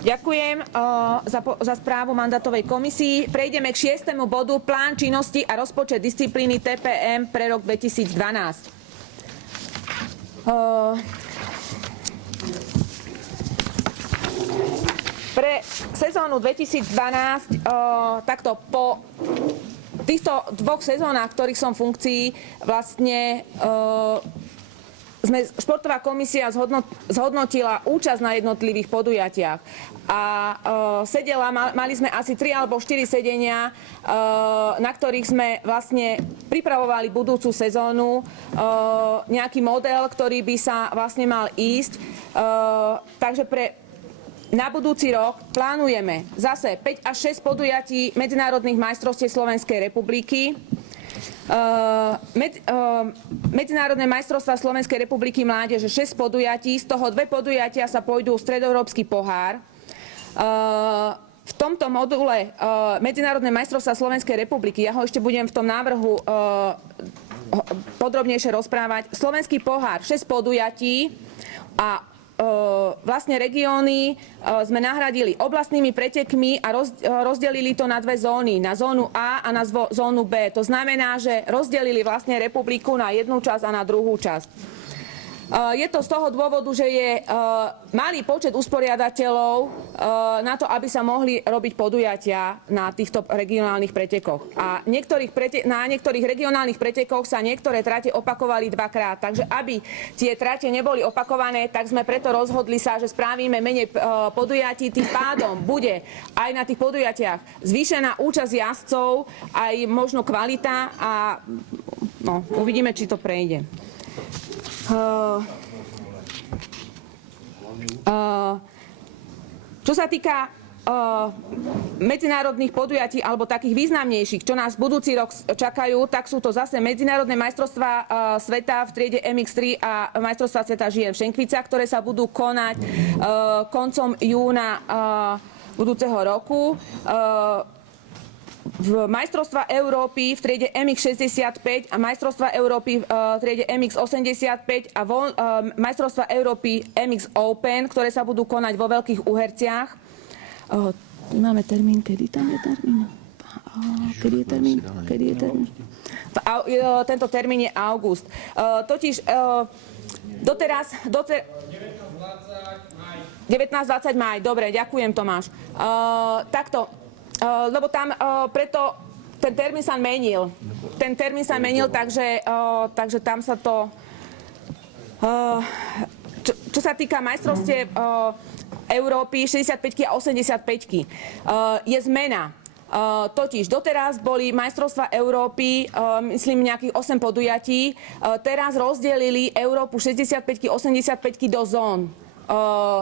Ďakujem za správu mandátovej komisii. Prejdeme k 6. bodu. Plán činnosti a rozpočet disciplíny TPM pre rok 2012. Pre sezónu 2012 takto po týchto dvoch sezónach, ktorých som funkcii, vlastne športová komisia zhodnotila účasť na jednotlivých podujatiach a mali sme asi 3 alebo 4 sedenia, na ktorých sme vlastne pripravovali budúcu sezónu, nejaký model, ktorý by sa vlastne mal ísť. Takže na budúci rok plánujeme zase 5 až 6 podujatí medzinárodných majstrovstiev Slovenskej republiky. Medzinárodné majstrovstvá Slovenskej republiky mládeže 6 podujatí, z toho 2 podujatia sa pôjdu stredoeurópsky pohár. V tomto module Medzinárodné majstrovstvá Slovenskej republiky, ja ho ešte budem v tom návrhu podrobnejšie rozprávať, Slovenský pohár 6 podujatí a vlastne regióny sme nahradili oblastnými pretekmi a rozdelili to na 2 zóny, na zónu A a na zónu B. To znamená, že rozdelili vlastne republiku na jednu časť a na druhú časť. Je to z toho dôvodu, že je malý počet usporiadateľov na to, aby sa mohli robiť podujatia na týchto regionálnych pretekoch. A na niektorých regionálnych pretekoch sa niektoré trate opakovali 2-krát. Takže aby tie trate neboli opakované, tak sme preto rozhodli sa, že spravíme menej podujatí. Tým pádom bude aj na tých podujatiach zvýšená účasť jazdcov, aj možno kvalita a uvidíme, či to prejde. Čo sa týka medzinárodných podujatí alebo takých významnejších, čo nás budúci rok čakajú, tak sú to zase medzinárodné majstrovstvá sveta v triede MX3 a majstrovstvá sveta žien v Šenkviciach, ktoré sa budú konať koncom júna budúceho roku. V majstrovstvá Európy v triede MX65 a majstrovstvá Európy v triede MX85 a majstrovstvá Európy MX Open, ktoré sa budú konať vo Veľkých Uherciach. Máme termín, kedy tam je termín? Kedy je termín? Tento termín je august. Totiž doteraz 19-20 maj. Dobre, ďakujem, Tomáš. Takto. Lebo tam preto ten termín sa menil. Takže tam sa to... Čo sa týka majstrovstiev Európy 65 a 85, je zmena. Totiž doteraz boli majstrovstvá Európy, myslím nejakých 8 podujatí, teraz rozdelili Európu 65 85 do zón.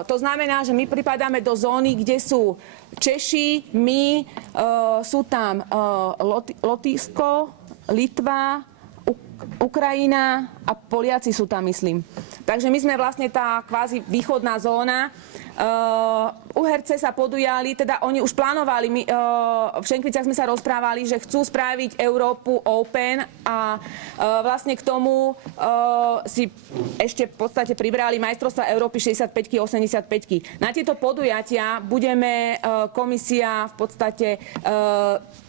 To znamená, že my pripadáme do zóny, kde sú Češi, my, sú tam Lotyšsko, Litva, Ukrajina a Poliaci sú tam, myslím. Takže my sme vlastne tá kvázi východná zóna. Uherce sa podujali, teda oni už plánovali, v Šenkviciach sme sa rozprávali, že chcú spraviť Európu Open a vlastne k tomu si ešte v podstate pribrali majstrovstvá Európy 65 85. Na tieto podujatia budeme komisia v podstate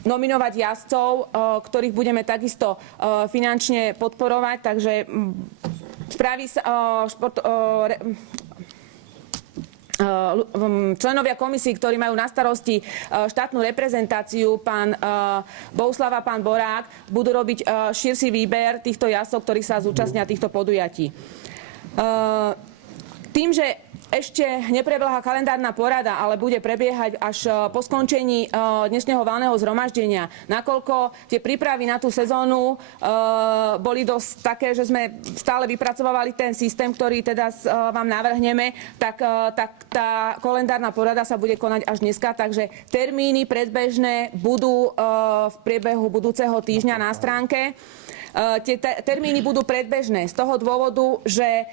nominovať jazdcov, ktorých budeme takisto finančne podporovať, takže spraví sa členovia komisí, ktorí majú na starosti štátnu reprezentáciu, pán Bohuslav a pán Borák, budú robiť širší výber týchto jazdcov, ktorí sa zúčastnia týchto podujatí. Tým, že ešte neprebehla kalendárna porada, ale bude prebiehať až po skončení dnešného valného zhromaždenia. Nakoľko tie prípravy na tú sezónu boli dosť také, že sme stále vypracovali ten systém, ktorý teda vám navrhneme, tak tá kalendárna porada sa bude konať až dneska, takže termíny predbežné budú v priebehu budúceho týždňa na stránke. Tie termíny budú predbežné z toho dôvodu, že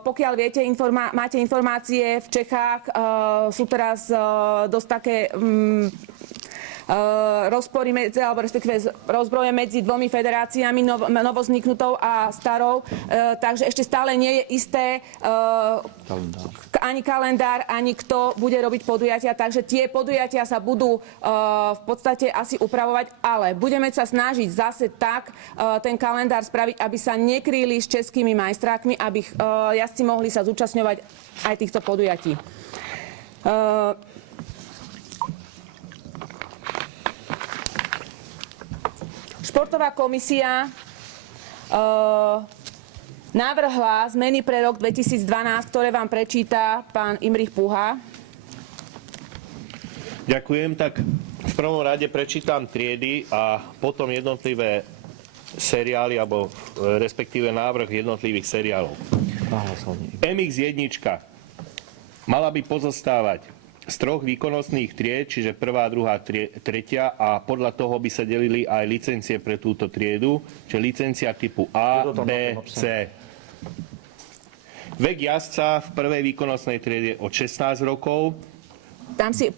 pokiaľ viete, máte informácie, v Čechách sú teraz dosť také rozpory medzi, alebo respektíve rozbroje medzi dvomi federáciami, novozniknutou a starou. Takže ešte stále nie je isté ani kalendár, ani kto bude robiť podujatia. Takže tie podujatia sa budú v podstate asi upravovať, ale budeme sa snažiť zase tak ten kalendár spraviť, aby sa nekryli s českými majstrákmi, aby jazdci mohli sa zúčastňovať aj týchto podujatí. Športová komisia navrhla zmeny pre rok 2012, ktoré vám prečíta pán Imrich Puha. Ďakujem. Tak v prvom rade prečítam triedy a potom jednotlivé seriály, alebo respektíve návrh jednotlivých seriálov. MX1 mala by pozostávať z 3 výkonnostných tried, čiže 1., 2., 3. a podľa toho by sa delili aj licencie pre túto triedu, čiže licencia typu A, B, C. Vek jazdca v prvej výkonnostnej triede od 16 rokov. Tam si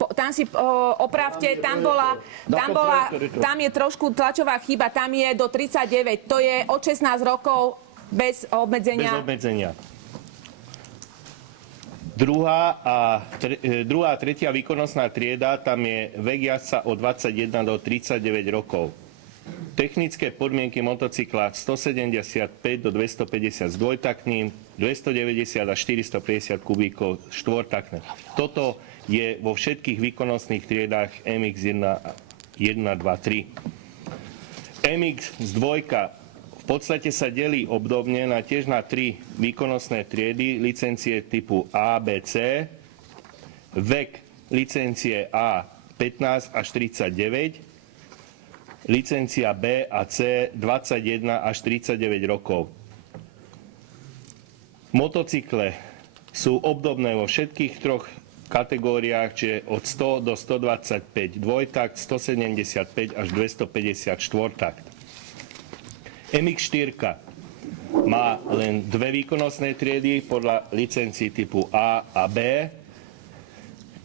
opravte, tam je trošku tlačová chyba, tam je do 39, to je od 16 rokov bez obmedzenia. Bez obmedzenia. Druhá a tretia výkonnostná trieda, tam je vek jazdca od 21 do 39 rokov. Technické podmienky motocykla 175 do 250 s dvojtaktným, 290 až 450 kubíkov štvortaktné. Toto je vo všetkých výkonnostných triedách MX1, 1, 2, 3. MX2 v podstate sa delí obdobne tiež na 3 výkonnostné triedy, licencie typu A, B, C, vek licencie A 15 až 39, licencia B a C 21 až 39 rokov. Motocykle sú obdobné vo všetkých 3 kategóriách, čiže od 100 do 125 dvojtakt, 175 až 250 štvortakt. MX4 má len 2 výkonnostné triedy podľa licencií typu A a B.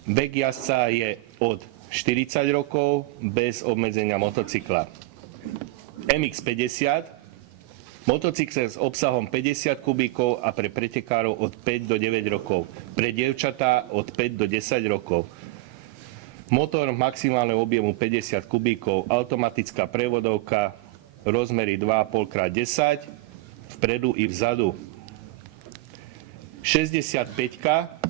Vek jazdca je od 40 rokov bez obmedzenia motocykla. MX50 motocykl s obsahom 50 kubíkov a pre pretekárov od 5 do 9 rokov. Pre dievčatá od 5 do 10 rokov. Motor maximálneho objemu 50 kubíkov, automatická prevodovka, rozmery 2,5x10, vpredu i vzadu. 65-ka,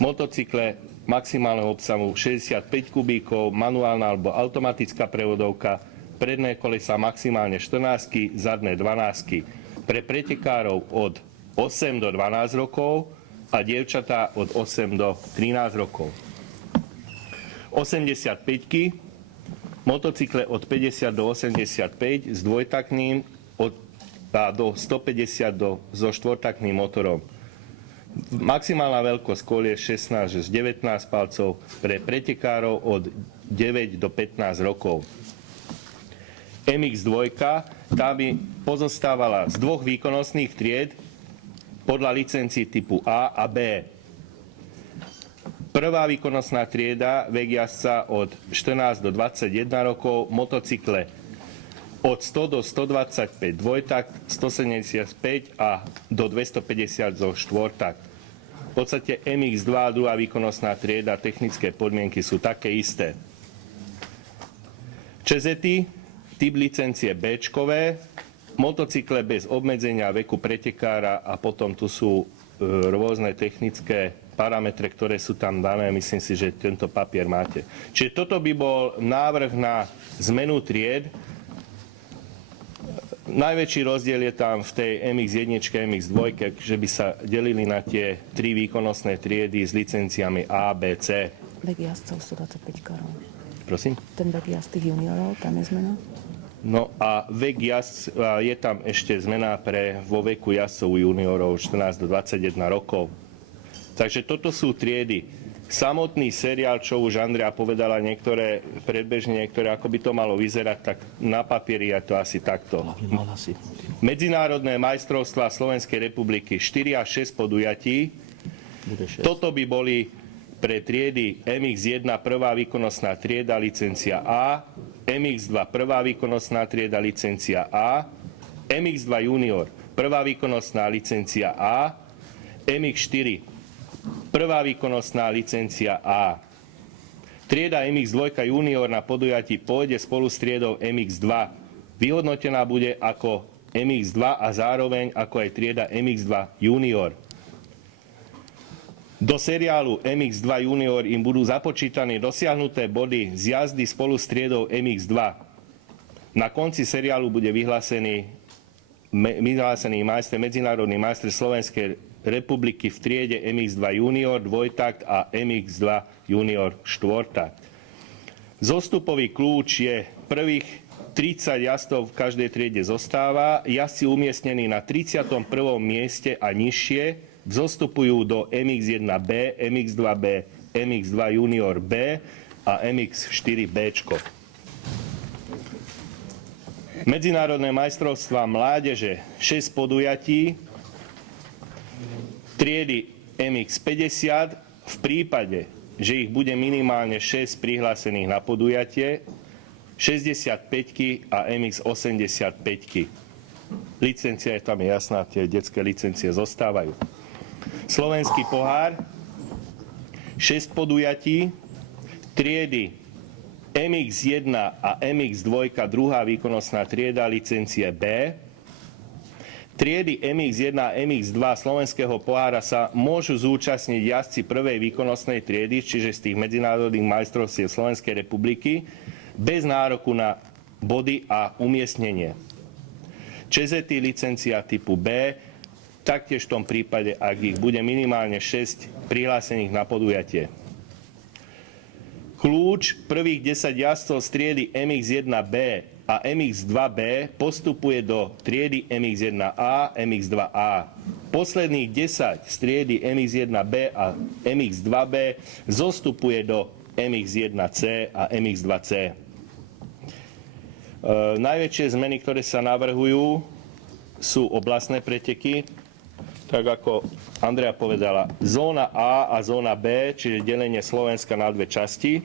motocykle maximálneho obsahu 65 kubíkov, manuálna alebo automatická prevodovka, predné kolesa maximálne 14, zadné 12. Pre pretekárov od 8 do 12 rokov a dievčatá od 8 do 13 rokov. 85-ky, motocykle od 50 do 85 s dvojtaktným a do 150 so štvortaktným motorom. Maximálna veľkosť kolies 16 až 19 palcov, pre pretekárov od 9 do 15 rokov. MX2 tá by pozostávala z 2 výkonnostných tried podľa licencií typu A a B. Prvá výkonnostná trieda, vek jazdca od 14 do 21 rokov, motocykle od 100 do 125 dvojtakt, 175 a do 250 zo štvortakt. V podstate MX2, druhá výkonnostná trieda, technické podmienky sú také isté. Čezety, typ licencie B-čkové, motocykle bez obmedzenia veku pretekára a potom tu sú rôzne technické parametre, ktoré sú tam dané. Myslím si, že tento papier máte. Čiže toto by bol návrh na zmenu tried. Najväčší rozdiel je tam v tej MX1, MX2, že by sa delili na tie 3 výkonnostné triedy s licenciami A, B, C. Vek jazdcov 125 karov. Prosím? Ten vek jazdcov juniorov, tam je zmena? No a vek jazdcov, je tam ešte zmena vo veku jazdcov juniorov 14 do 21 rokov. Takže toto sú triedy. Samotný seriál, čo už Andrea povedala, niektoré predbežne, niektoré ako by to malo vyzerať, tak na papieri je to asi takto. Medzinárodné majstrovstvá Slovenskej republiky 4 až 6 podujatí. Toto by boli pre triedy MX1 prvá výkonnostná trieda licencia A, MX2 prvá výkonnostná trieda licencia A, MX2 junior prvá výkonnostná licencia A, MX4 prvá výkonnostná licencia A. Trieda MX2 junior na podujatí pôjde spolu s triedou MX2. Vyhodnotená bude ako MX2 a zároveň ako aj trieda MX2 junior. Do seriálu MX2 junior im budú započítané dosiahnuté body z jazdy spolu s triedou MX2. Na konci seriálu bude vyhlásený majster, medzinárodný majster Slovenskej republiky v triede MX2 junior dvojtakt a MX2 junior štvortakt. Zostupový kľúč je prvých 30 jazdcov v každej triede zostáva. Jazdci umiestnení na 31. mieste a nižšie vzostupujú do MX1B, MX2B, MX2 junior B a MX4B. Medzinárodné majstrovstvá mládeže 6 podujatí, triedy MX50 v prípade, že ich bude minimálne 6 prihlásených na podujatie, 65 a MX85. Licencia je tam jasná, tie detské licencie zostávajú. Slovenský pohár, 6 podujatí, triedy MX1 a MX2, druhá výkonnostná trieda, licencie B. Triedy MX1 a MX2 slovenského pohára sa môžu zúčastniť jazdci prvej výkonnostnej triedy, čiže z tých medzinárodných majstrovstiev Slovenskej republiky, bez nároku na body a umiestnenie. ČZT licencia typu B, taktiež v tom prípade, ak ich bude minimálne 6 prihlásených na podujatie. Kľúč prvých 10 jazdcov z triedy MX1B a MX2B postupuje do triedy MX1A, MX2A. Posledných 10 z triedy MX1B a MX2B zostupuje do MX1C a MX2C. Najväčšie zmeny, ktoré sa navrhujú, sú oblastné preteky. Tak ako Andrea povedala, zóna A a zóna B, čiže delenie Slovenska na dve časti.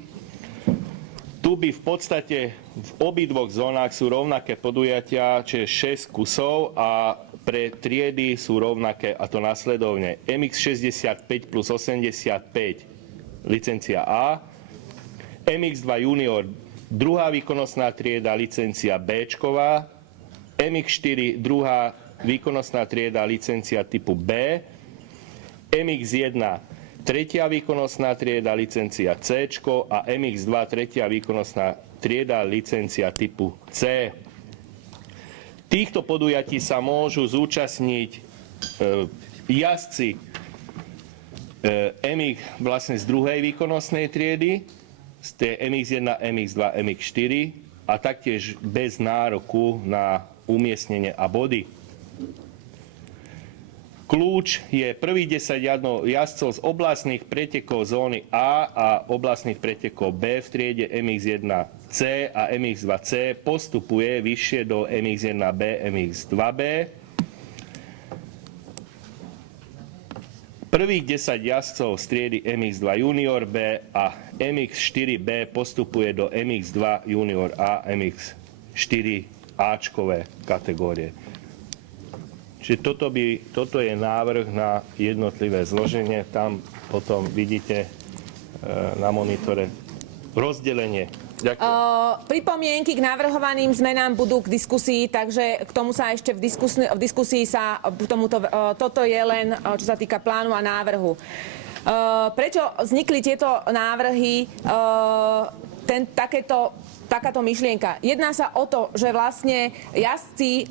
Tu by v podstate v obidvoch zónach sú rovnaké podujatia, čiže 6 kusov a pre triedy sú rovnaké, a to nasledovne. MX65 plus 85 licencia A, MX2 junior druhá výkonnostná trieda, licencia B, MX4 druhá výkonnostná trieda, licencia typu B, MX1 tretia výkonnostná trieda, licencia C a MX2 tretia výkonnostná trieda, licencia typu C. Týchto podujatí sa môžu zúčastniť jazdci MX vlastne z druhej výkonnostnej triedy, z tej MX1, MX2, MX4 a taktiež bez nároku na umiestnenie a body. Kľúč je prvých 10 jazdcov z oblastných pretekov zóny A a oblastných pretekov B v triede MX1C a MX2C postupuje vyššie do MX1B, MX2B. Prvých 10 jazdcov z triedy MX2 junior B a MX4B postupuje do MX2 junior A, MX4 Ačkové kategórie. Čiže toto je návrh na jednotlivé zloženie. Tam potom vidíte na monitore rozdelenie. Ďakujem. Pripomienky k navrhovaným zmenám budú k diskusii, takže k tomu sa ešte v diskusii sa toto je len, čo sa týka plánu a návrhu. Prečo vznikli tieto návrhy, takáto myšlienka? Jedná sa o to, že vlastne jazdci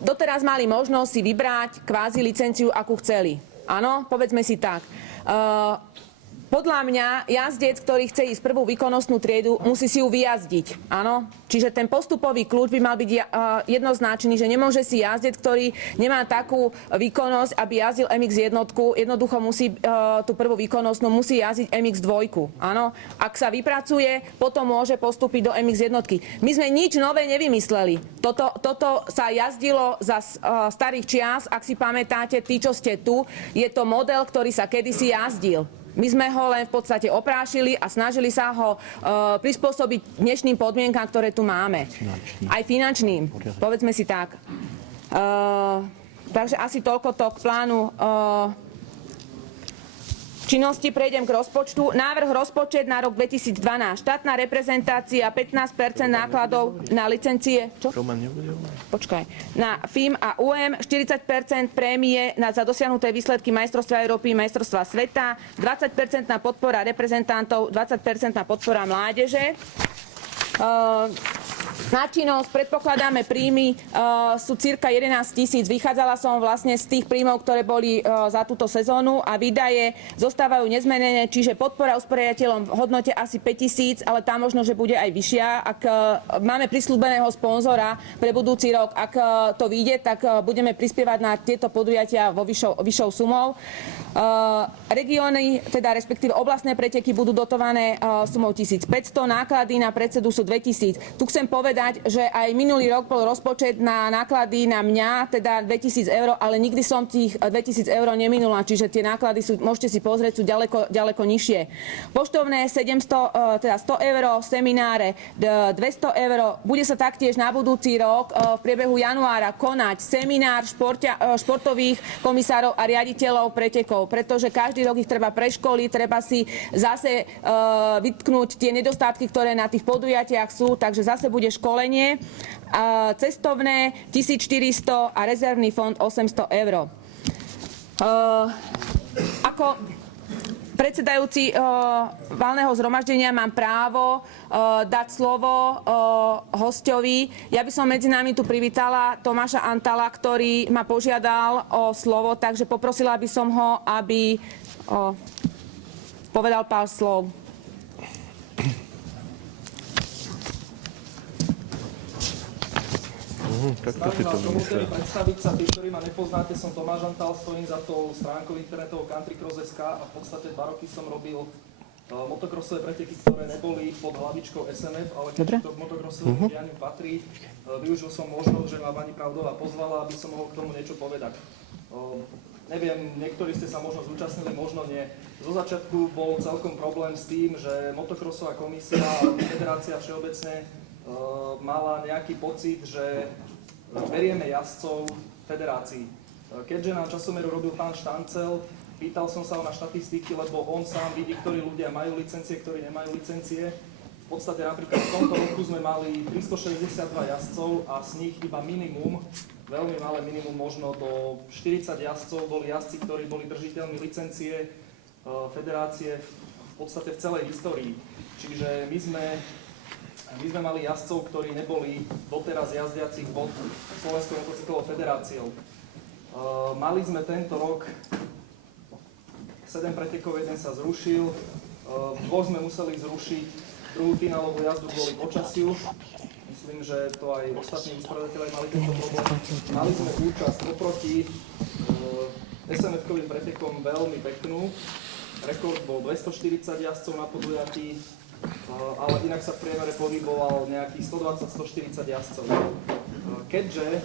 doteraz mali možnosť si vybrať kvázi licenciu, akú chceli. Áno, povedzme si tak. Podľa mňa jazdec, ktorý chce ísť prvú výkonnostnú triedu, musí si ju vyjazdiť. Áno? Čiže ten postupový kľúč by mal byť jednoznačný, že nemôže si jazdec, ktorý nemá takú výkonnosť, aby jazdil MX1, jednoducho musí tú prvú výkonnostnú musí jazdiť MX2. Áno? Ak sa vypracuje, potom môže postúpiť do MX1. My sme nič nové nevymysleli. Toto sa jazdilo za starých čias, ak si pamätáte, tí, čo ste tu, je to model, ktorý sa kedysi jazdil. My sme ho len v podstate oprášili a snažili sa ho prispôsobiť dnešným podmienkám, ktoré tu máme. Aj finančným, povedzme si tak. Takže asi toľko k plánu činnosti. Prejdem k rozpočtu. Návrh rozpočet na rok 2012. Štátna reprezentácia 15% nákladov na licencie. Čo? Počkaj. Na FIM a UM, 40% prémie za dosiahnuté výsledky majstrovstva Európy, majstrovstva sveta, 20% na podpora reprezentantov, 20% na podpora mládeže. Na činnosť predpokladáme príjmy sú cirka 11 000. Vychádzala som vlastne z tých príjmov, ktoré boli za túto sezónu a výdaje zostávajú nezmenené, čiže podpora usporiadateľom v hodnote asi 5 000, ale tá možno, že bude aj vyššia. Ak máme prisľúbeného sponzora pre budúci rok, ak to vyjde, tak budeme prispievať na tieto podujatia vo vyššou sumou. Regióny, teda respektíve oblastné preteky budú dotované sumou 1500, náklady na predsedu sú 2000. Tu chcem povedať, že aj minulý rok bol rozpočet na náklady na mňa, teda 2000 eur, ale nikdy som tých 2000 eur neminula, čiže tie náklady sú, môžete si pozrieť, sú ďaleko nižšie. Poštovné 700, teda 100 eur, semináre 200 eur. Bude sa taktiež na budúci rok v priebehu januára konať seminár športových komisárov a riaditeľov pretekov, pretože každý rok ich treba preškoliť, treba si zase vytknúť tie nedostatky, ktoré na tých podujatiach sú, takže zase bude školenie. Cestovné 1400 a rezervný fond 800 eur. Ako predsedajúci valného zhromaždenia mám právo dať slovo hosťovi. Ja by som medzi nami tu privítala Tomáša Antala, ktorý ma požiadal o slovo, takže poprosila by som ho, aby povedal pár slov. Zdravím vás, dovolte mi predstaviť sa. Tí, ktorí ma nepoznáte, som Tomáš Antal, stojím za tou stránkou internetovou CountryCross.sk a v podstate 2 roky som robil motokrosové preteky, ktoré neboli pod hlavičkou SNF, ale keďže to k motokrosovému dianiu patrí, využil som možnosť, že ma pani Pravdová pozvala, aby som mohol k tomu niečo povedať. Neviem, niektorí ste sa možno zúčastnili, možno nie. Zo začiatku bol celkom problém s tým, že motokrosová komisia a federácia všeobecne mala nejaký pocit, že berieme jazdcov federácií. Keďže nám časomeru robil pán Štancel, pýtal som sa ho na štatistiky, lebo on sám vidí, ktorí ľudia majú licencie, ktorí nemajú licencie. V podstate napríklad v tomto roku sme mali 362 jazdcov a z nich iba minimum, veľmi malé minimum, možno do 40 jazdcov boli jazdci, ktorí boli držiteľmi licencie federácie v podstate v celej histórii. Čiže my sme mali jazdcov, ktorí neboli doteraz jazdiacich pod Slovenskou motocyklovou federáciou. Mali sme tento rok 7 pretekov, jeden sa zrušil, 2 sme museli zrušiť druhú finálovú jazdu kvôli počasiu. Myslím, že to aj ostatní usporiadatelia mali tento problém. Mali sme účasť oproti SNF-kovým pretekom veľmi peknú. Rekord bol 240 jazdcov na podujatí, ale inak sa v priemere pohyboval nejakých 120-140 jazdcov. Keďže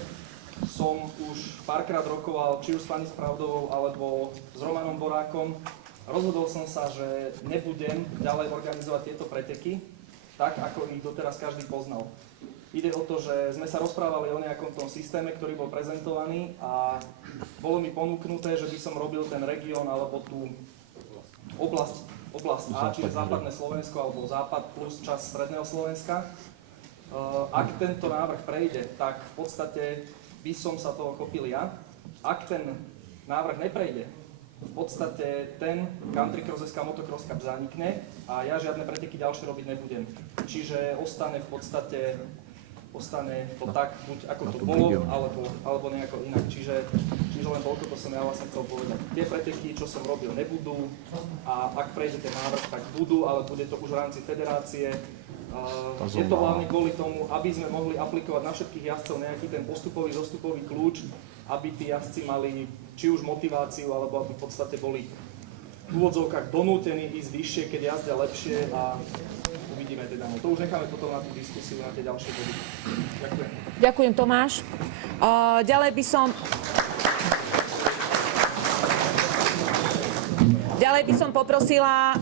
som už párkrát rokoval či už s pani Spravdovou alebo s Romanom Borákom, rozhodol som sa, že nebudem ďalej organizovať tieto preteky, tak ako ich doteraz každý poznal. Ide o to, že sme sa rozprávali o nejakom tom systéme, ktorý bol prezentovaný a bolo mi ponúknuté, že by som robil ten región alebo tú oblasť A, čiže západné Slovensko alebo západ plus časť stredného Slovenska. Ak tento návrh prejde, tak v podstate by som sa toho chopil ja. Ak ten návrh neprejde, v podstate ten CountryCross.sk Motocross Cup zanikne a ja žiadne preteky ďalšie robiť nebudem. Čiže ostane to tak, buď ako to bolo, alebo nejako inak. Čiže len toľko, to som ja vlastne chcel povedať. Tie preteky, čo som robil, nebudú a ak prejde ten návrh, tak budú, ale bude to už v rámci federácie. Je to hlavne kvôli tomu, aby sme mohli aplikovať na všetkých jazdcov nejaký ten postupový, zostupový kľúč, aby tí jazdci mali či už motiváciu, alebo aby v podstate boli v úvodzovkách donútení ísť vyššie, keď jazdia lepšie a uvidíme teda. No, to už necháme potom na tú diskusiu, na tie ďalšie body. Ďakujem. Ďakujem, Tomáš. Ďalej by som... Ďalej by som poprosila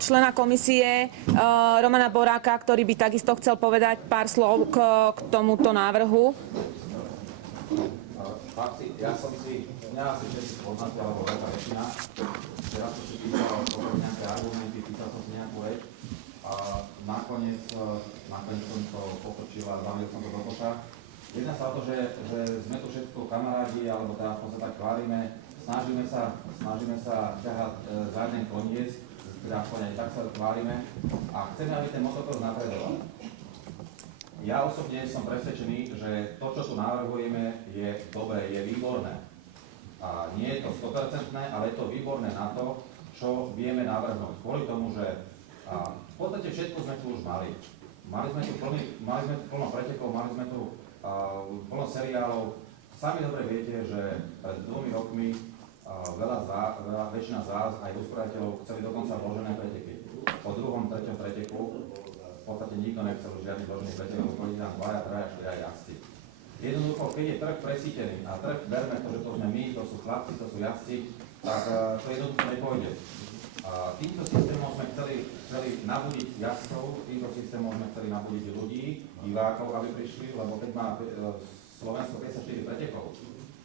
člena komisie Romana Boráka, ktorý by takisto chcel povedať pár slov k tomuto návrhu. Chlapci, ja som si, mňa asi všetci poznáte, alebo veľká väčšina. Včera som si písal nejaké argumenty, písal som si nejakú reč a nakoniec som to potočil a zamil som to do koša. Jedná sa o to, že sme tu všetko kamarádi, alebo teda aspoň sa tak tvárime, snažíme sa ťahať za jeden koniec, teda aspoň aj tak sa tvárime a chceme, aby ten motocross napredoval. Ja osobne som presvedčený, že to, čo tu navrhujeme, je dobré, je výborné. A nie je to 100%, ale je to výborné na to, čo vieme navrhnúť. Kvôli tomu, že v podstate všetko sme tu už mali. Mali sme tu plno pretekov, mali sme tu plno seriálov. Sami dobre viete, že pred 2 rokmi väčšina z vás, aj usporiadateľov, chceli dokonca vložené preteky. Po 2., 3. preteku v podstate nikto nechcel žiadny vložený pretek, lebo chodí tam 2, 3, 4 jazdci. Jednoducho, keď je trh presítený a trh berme to, že to sme my, to sú chlapci, to sú jazdci, tak to jednoducho nepôjde. Týmto systémom sme chceli nabudiť jazdcov, týmto systémom sme chceli nabudiť ľudí, divákov, aby prišli, lebo keď má Slovensko 54 pretekov,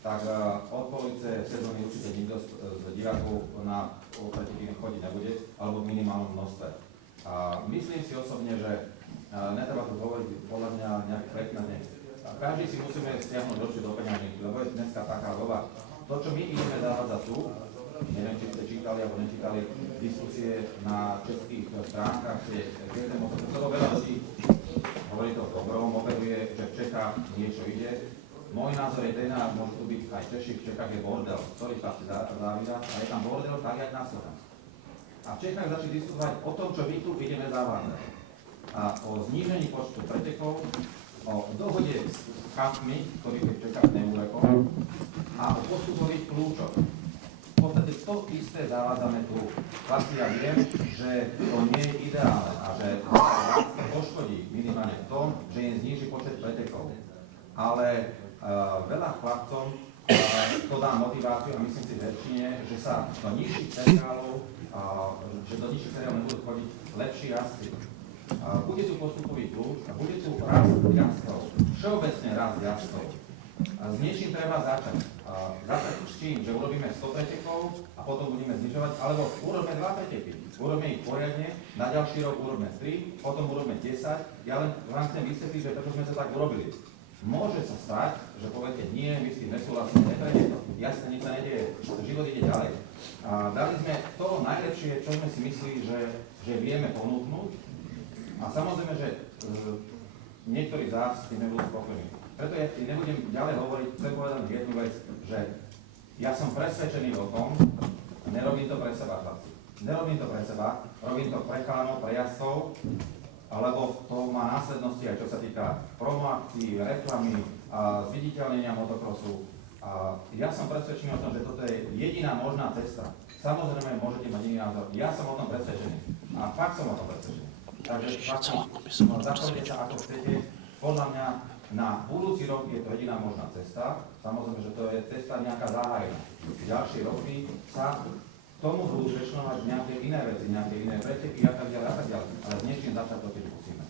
tak od polovice sezóny určite nikto z divákov na preteky chodiť nebude, alebo v minimálnom množstve. Myslím si osobne, že netreba tu hovoriť podľa mňa nejak preknane. Každý si musíme stiahnuť ročne do peňažníky, lebo je dneska taká doba. To, čo my ideme dávať za tu, neviem, či ste čítali alebo nečítali diskusie na českých stránkach, kde jeden lebo veľa ľudí hovorí to dobrom, operuje, že v Čechách niečo ide. Môj názor je ten, a môže tu byť aj Češi, v Čechách je bordel, ktorý chlapci závidá, a je tam bordel tak, jak na Slovensku. A v Čechách začali diskutovať o tom, čo my tu ideme zavádzať. A o znížení počtu pretekov, o dohode s champmi, ktorých je v Čechách neulekom, a o postupových kľúčoch. V podstate to isté zavádzame tu. Chlapci, ja viem, že to nie je ideálne a že to poškodí minimálne v tom, že im zníži počet pretekov. Ale veľa chlapcom to dá motiváciu a myslím si väčšine, že sa do nižších seriálov nebudú chodiť lepší jazdci. Bude tu postupový kľúč a bude tu rast jazdcov, všeobecne rast jazdcov. S niečím treba začať. Začať s tým, že urobíme 100 pretekov a potom budeme znižovať, alebo urobíme 2 preteky. Urobíme ich poriadne, na ďalší rok urobíme 3, potom urobíme 10. Ja len vám chcem vysvetliť, že prečo sme to tak urobili. Môže sa stať, že poviete, nie, my s tým nesúhlasíme, neprejde to. Jasne, nič sa nedieje, život ide ďalej. Dali sme to najlepšie, čo sme si mysleli, že vieme ponúknuť. A samozrejme, že niektorí z vás s tým nebudú spokojní. Preto ja nebudem ďalej hovoriť, chcem povedať jednu vec, že ja som presvedčený o tom, nerobím to pre seba, chlapci. Nerobím to pre seba, robím to pre chalanov, pre jazdcov, lebo to má následnosti aj čo sa týka promoakcií, reklamy, zviditeľnenia motocrossu. Ja som presvedčený o tom, že toto je jediná možná cesta. Samozrejme, môžete mať iný názor. Ja som o tom presvedčený. A fakt som o tom presvedčený. Takže zachovajte sa ako chcete. Podľa mňa na budúci rok je to jediná možná cesta. Samozrejme, že to je cesta nejaká záhajná. Ďalšie roky sa tomu budú prečlenovať nejaké iné veci, nejaké iné preteky a tak ďalej, ale s niečím začať to, keď musíme.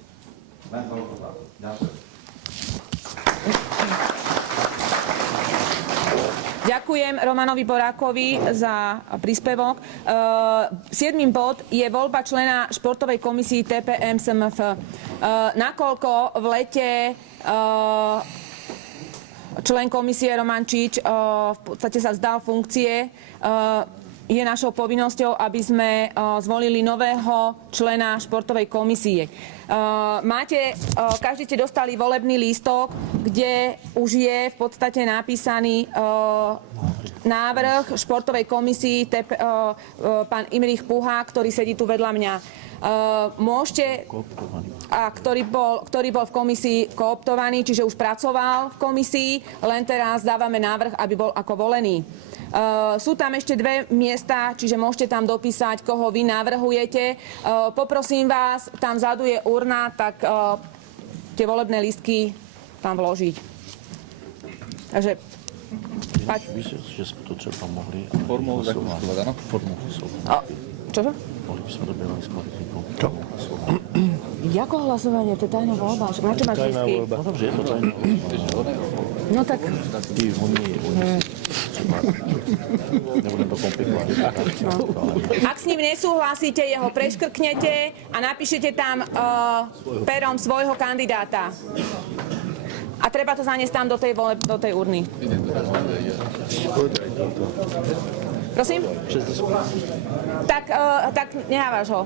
Len toľko prácu. Ďakujem. Ďakujem Romanovi Borákovi za príspevok. 7. bod je voľba člena športovej komisii TPM SMF. Nakoľko v lete člen komisie Roman Čič v podstate sa vzdal funkcie, je našou povinnosťou, aby sme zvolili nového člena športovej komisie. Každý ste dostali volebný lístok, kde už je v podstate napísaný návrh športovej komisii pán Imrich Puha, ktorý sedí tu vedľa mňa. Ktorý bol v komisii kooptovaný, čiže už pracoval v komisii, len teraz dávame návrh, aby bol ako volený. Sú tam ešte 2 miesta, čiže môžete tam dopísať, koho vy navrhujete. Poprosím vás, tam vzadu je urna, tak tie volebné lístky tam vložiť. Takže Myslím, že sme to třeba mohli... Formou zakúškovať, áno? Formou Čože? Mohli by sme to bývali s kvalitníkom. Čo? Jako hlasovanie? To je tajná voľba. Však na čo máš Tajná lístky? voľba. No dobře, je to tajná. No tak... Nebudem to komplikovat. Ak s ním nesúhlasíte, jeho preškrknete a napíšete tam perom svojho kandidáta. A treba to zaniesť tam do tej urny. Prosím? Tak nehávaš ho.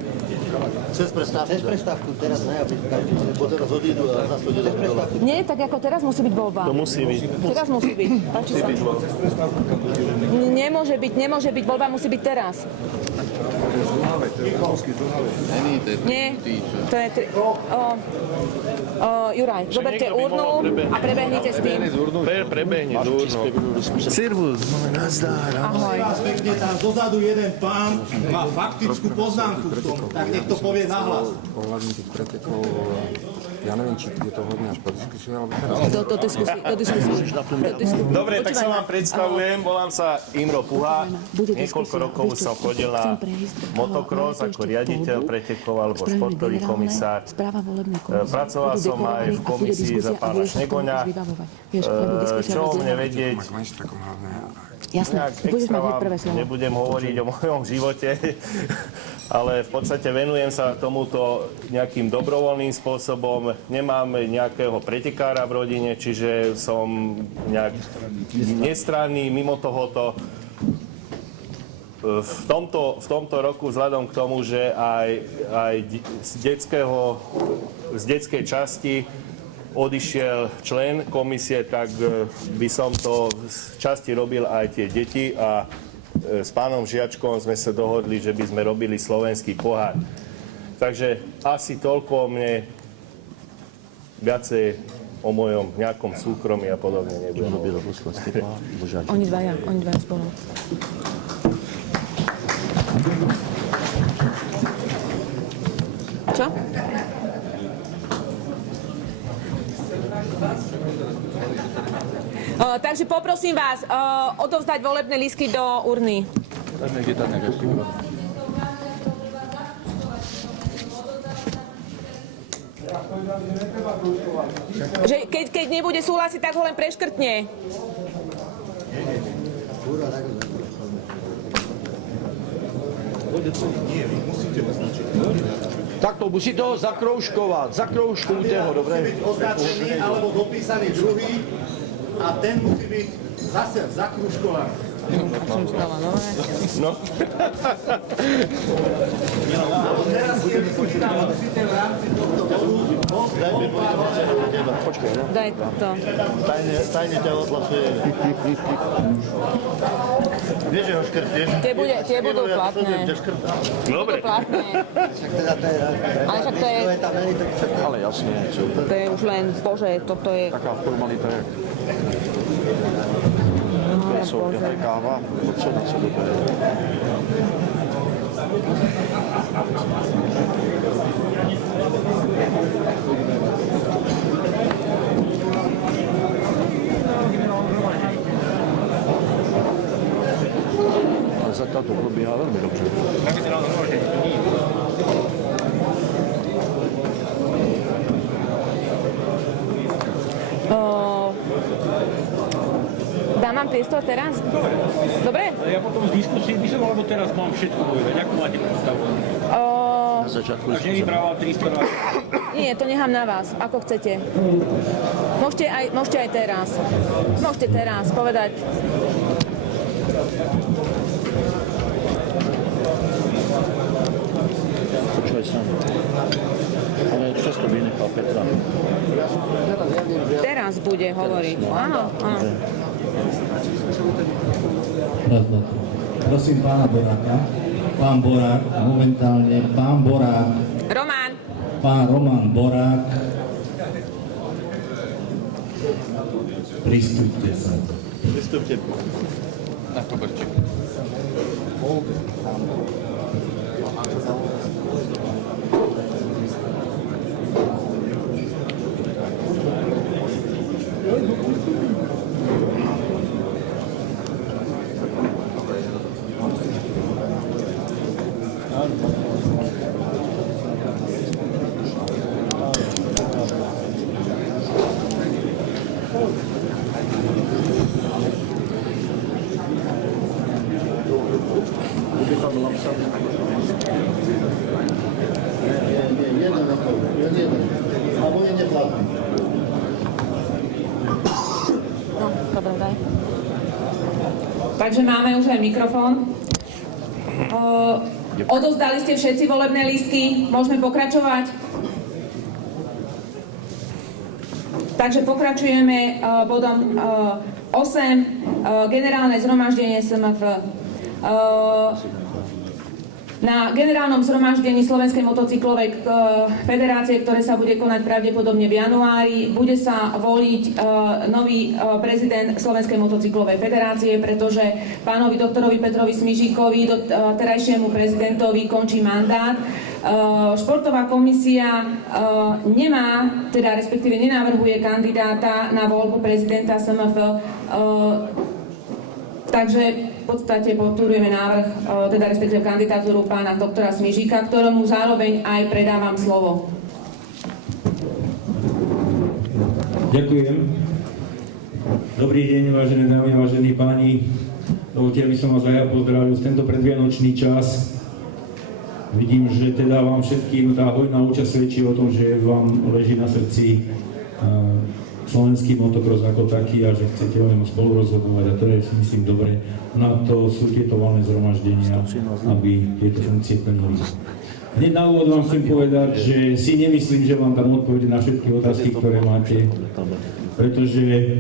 Cez prestávku, teraz ne, aby bo teraz odídu a zase to ide dole. Nie, tak ako teraz musí byť voľba. To musí byť. Teraz musí byť. Páči sa. Nemôže byť, voľba musí byť teraz. Nie, to je... Juraj, zoberte niekto by urnu mohol prebehnúť. a prebehnite s tým. Prebehni z urnou. Servus. Nazdar. Ahoj. Pekne tam dozadu jeden pán má faktickú poznámku k tomu, tak nech to povie nahlas. Ohľadne tých pretekov, ja neviem, či je to hodne až po diskusiu, alebo teraz. Do diskusie. Dobre, tak sa vám predstavujem. Volám sa Imro Puha. Bude Niekoľko diskusia. rokov Vieš čo, som chodil na chcem prejsť, motocross ale ako ešte riaditeľ pôjdu, pretekov alebo spravíme športový generálne, komisár. správa volebnej komisie, Pracoval budú som aj v deklarovaní a bude komisii diskusia za a pána bude sa k tomu Šnegoňa. už vybavovať. Vieš, lebo diskusia Čo o bude mne dlhá. vedieť, Máš len takom hlavne. Jasné, nejak budeš extra mať hneď vám prvé slovo. nebudem hovoriť o mojom živote, ale v podstate venujem sa tomuto nejakým dobrovoľným spôsobom. Nemám nejakého pretekára v rodine, čiže som nejak nestranný mimo tohoto. V tomto roku, vzhľadom k tomu, že aj z detskej časti odišiel člen komisie, tak by som to z časti robil aj tie deti a s pánom Žiačkom sme sa dohodli, že by sme robili slovenský pohár. Takže asi toľko o mne, viacej o mojom nejakom súkromí a podobne nebudem hovoriť. Oni dvaja spolu. Čo? Takže poprosím vás odovzdať volebné lístky do urny. Že keď nebude súhlasiť, tak ho len preškrtne. Takto musíte ho zakroužkovať. Zakroužkujte ho, dobre? Musí byť označený alebo dopísaný druhý a ten musí byť zase zakružkovaný. No. Teraz je vypočítam, musíte v rámci tohto bodu Daj to. tajne ťa odhlasuje. Vieš, že ho škrtneš? Tie budú platné. Dobre. Platné. Ale však to je, Ale jasne, čo to je už len, bože, toto je... taká formalita, jak je káva, co na sebe to je. Ale zatiaľ to probíha veľmi dobře. Dám vám priestor teraz? Dobre? Ja potom z diskusie by som, alebo teraz mám všetko povedať. Ako máte predstavu? Na začiatku Takže vybrala 300. Nie, to nechám na vás, ako chcete. Môžete aj teraz. Môžete teraz povedať. počúvaj sám. Ale často by nechal Petra. Teraz bude hovoriť. Áno, áno. Prosím pána Boráka. Pán Borák, momentálne pán Borák, Román, pán Roman Borák. Pristúpte sa. Pristúpte. Na koberček. ostatní. No, dobre, daj. Takže máme už aj mikrofón. Odozdali ste všetci volebné lístky? Môžeme pokračovať? Takže pokračujeme bodom 8. Generálne zhromaždenie SMF. Na generálnom zhromaždení Slovenskej motocyklovej federácie, ktoré sa bude konať pravdepodobne v januári, bude sa voliť nový prezident Slovenskej motocyklovej federácie, pretože pánovi doktorovi Petrovi Smižíkovi, terajšiemu prezidentovi, končí mandát. Športová komisia nemá, teda respektíve nenavrhuje kandidáta na voľbu prezidenta SMF, takže v podstate podporujeme návrh, teda respektíve kandidatúru pána doktora Smižíka, ktorému zároveň aj predávam slovo. Ďakujem. Dobrý deň, vážené dámy, vážení páni. Dovoľte, aby som vás aj ja pozdravil v tento predvianočný čas. Vidím, že teda vám všetkým tá hojná účasť svedčí o tom, že vám leží na srdci slovenský motocross ako taký a že chcete o ňom spolu rozhodovať a to je, si myslím, dobre. Na to sú tieto valné zhromaždenia, aby tieto funkcie plnili. Hneď na úvod vám chcem povedať, že si nemyslím, že vám dám odpovede na všetky otázky, ktoré máte, pretože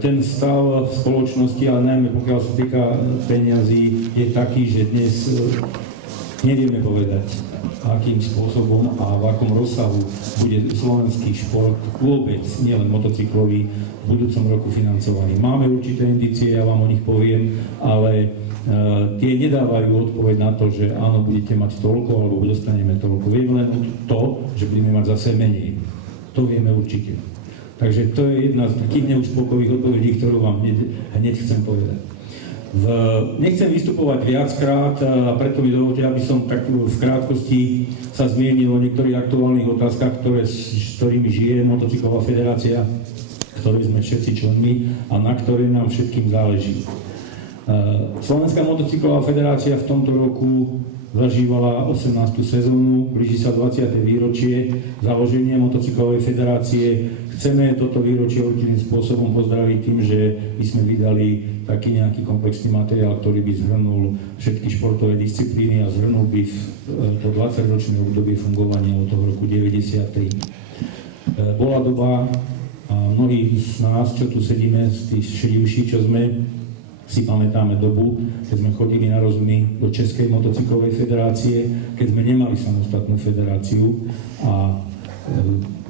ten stav spoločnosti, ale najmä pokiaľ sa týka peňazí, je taký, že dnes nevieme povedať, akým spôsobom a v akom rozsahu bude slovenský šport vôbec, nielen motocyklový, v budúcom roku financovaný. Máme určité indície, ja vám o nich poviem, ale tie nedávajú odpoveď na to, že áno, budete mať toľko, alebo dostaneme toľko. Vieme len to, že budeme mať zase menej. To vieme určite. Takže to je jedna z takých neúspokojivých odpovedí, ktorú vám hneď chcem povedať. Nechcem vystupovať viackrát a preto mi dovolte, aby som tak v krátkosti sa zmienil o niektorých aktuálnych otázkach, s ktorými žije Motocyklová federácia, ktorej sme všetci členmi a na ktoré nám všetkým záleží. Slovenská motocyklová federácia v tomto roku zažívala 18. sezónu, blíži sa 20. výročie založenia Motocyklovej federácie. Chceme toto výročie určitým spôsobom pozdraviť tým, že by sme vydali taký nejaký komplexný materiál, ktorý by zhrnul všetky športové disciplíny a zhrnul by to 20-ročné obdobie fungovania od toho roku 93. Bola doba, a mnohí z nás, čo tu sedíme, z tých šedivší, čo sme, si pamätáme dobu, keď sme chodili na rozumy do Českej motocyklovej federácie, keď sme nemali samostatnú federáciu a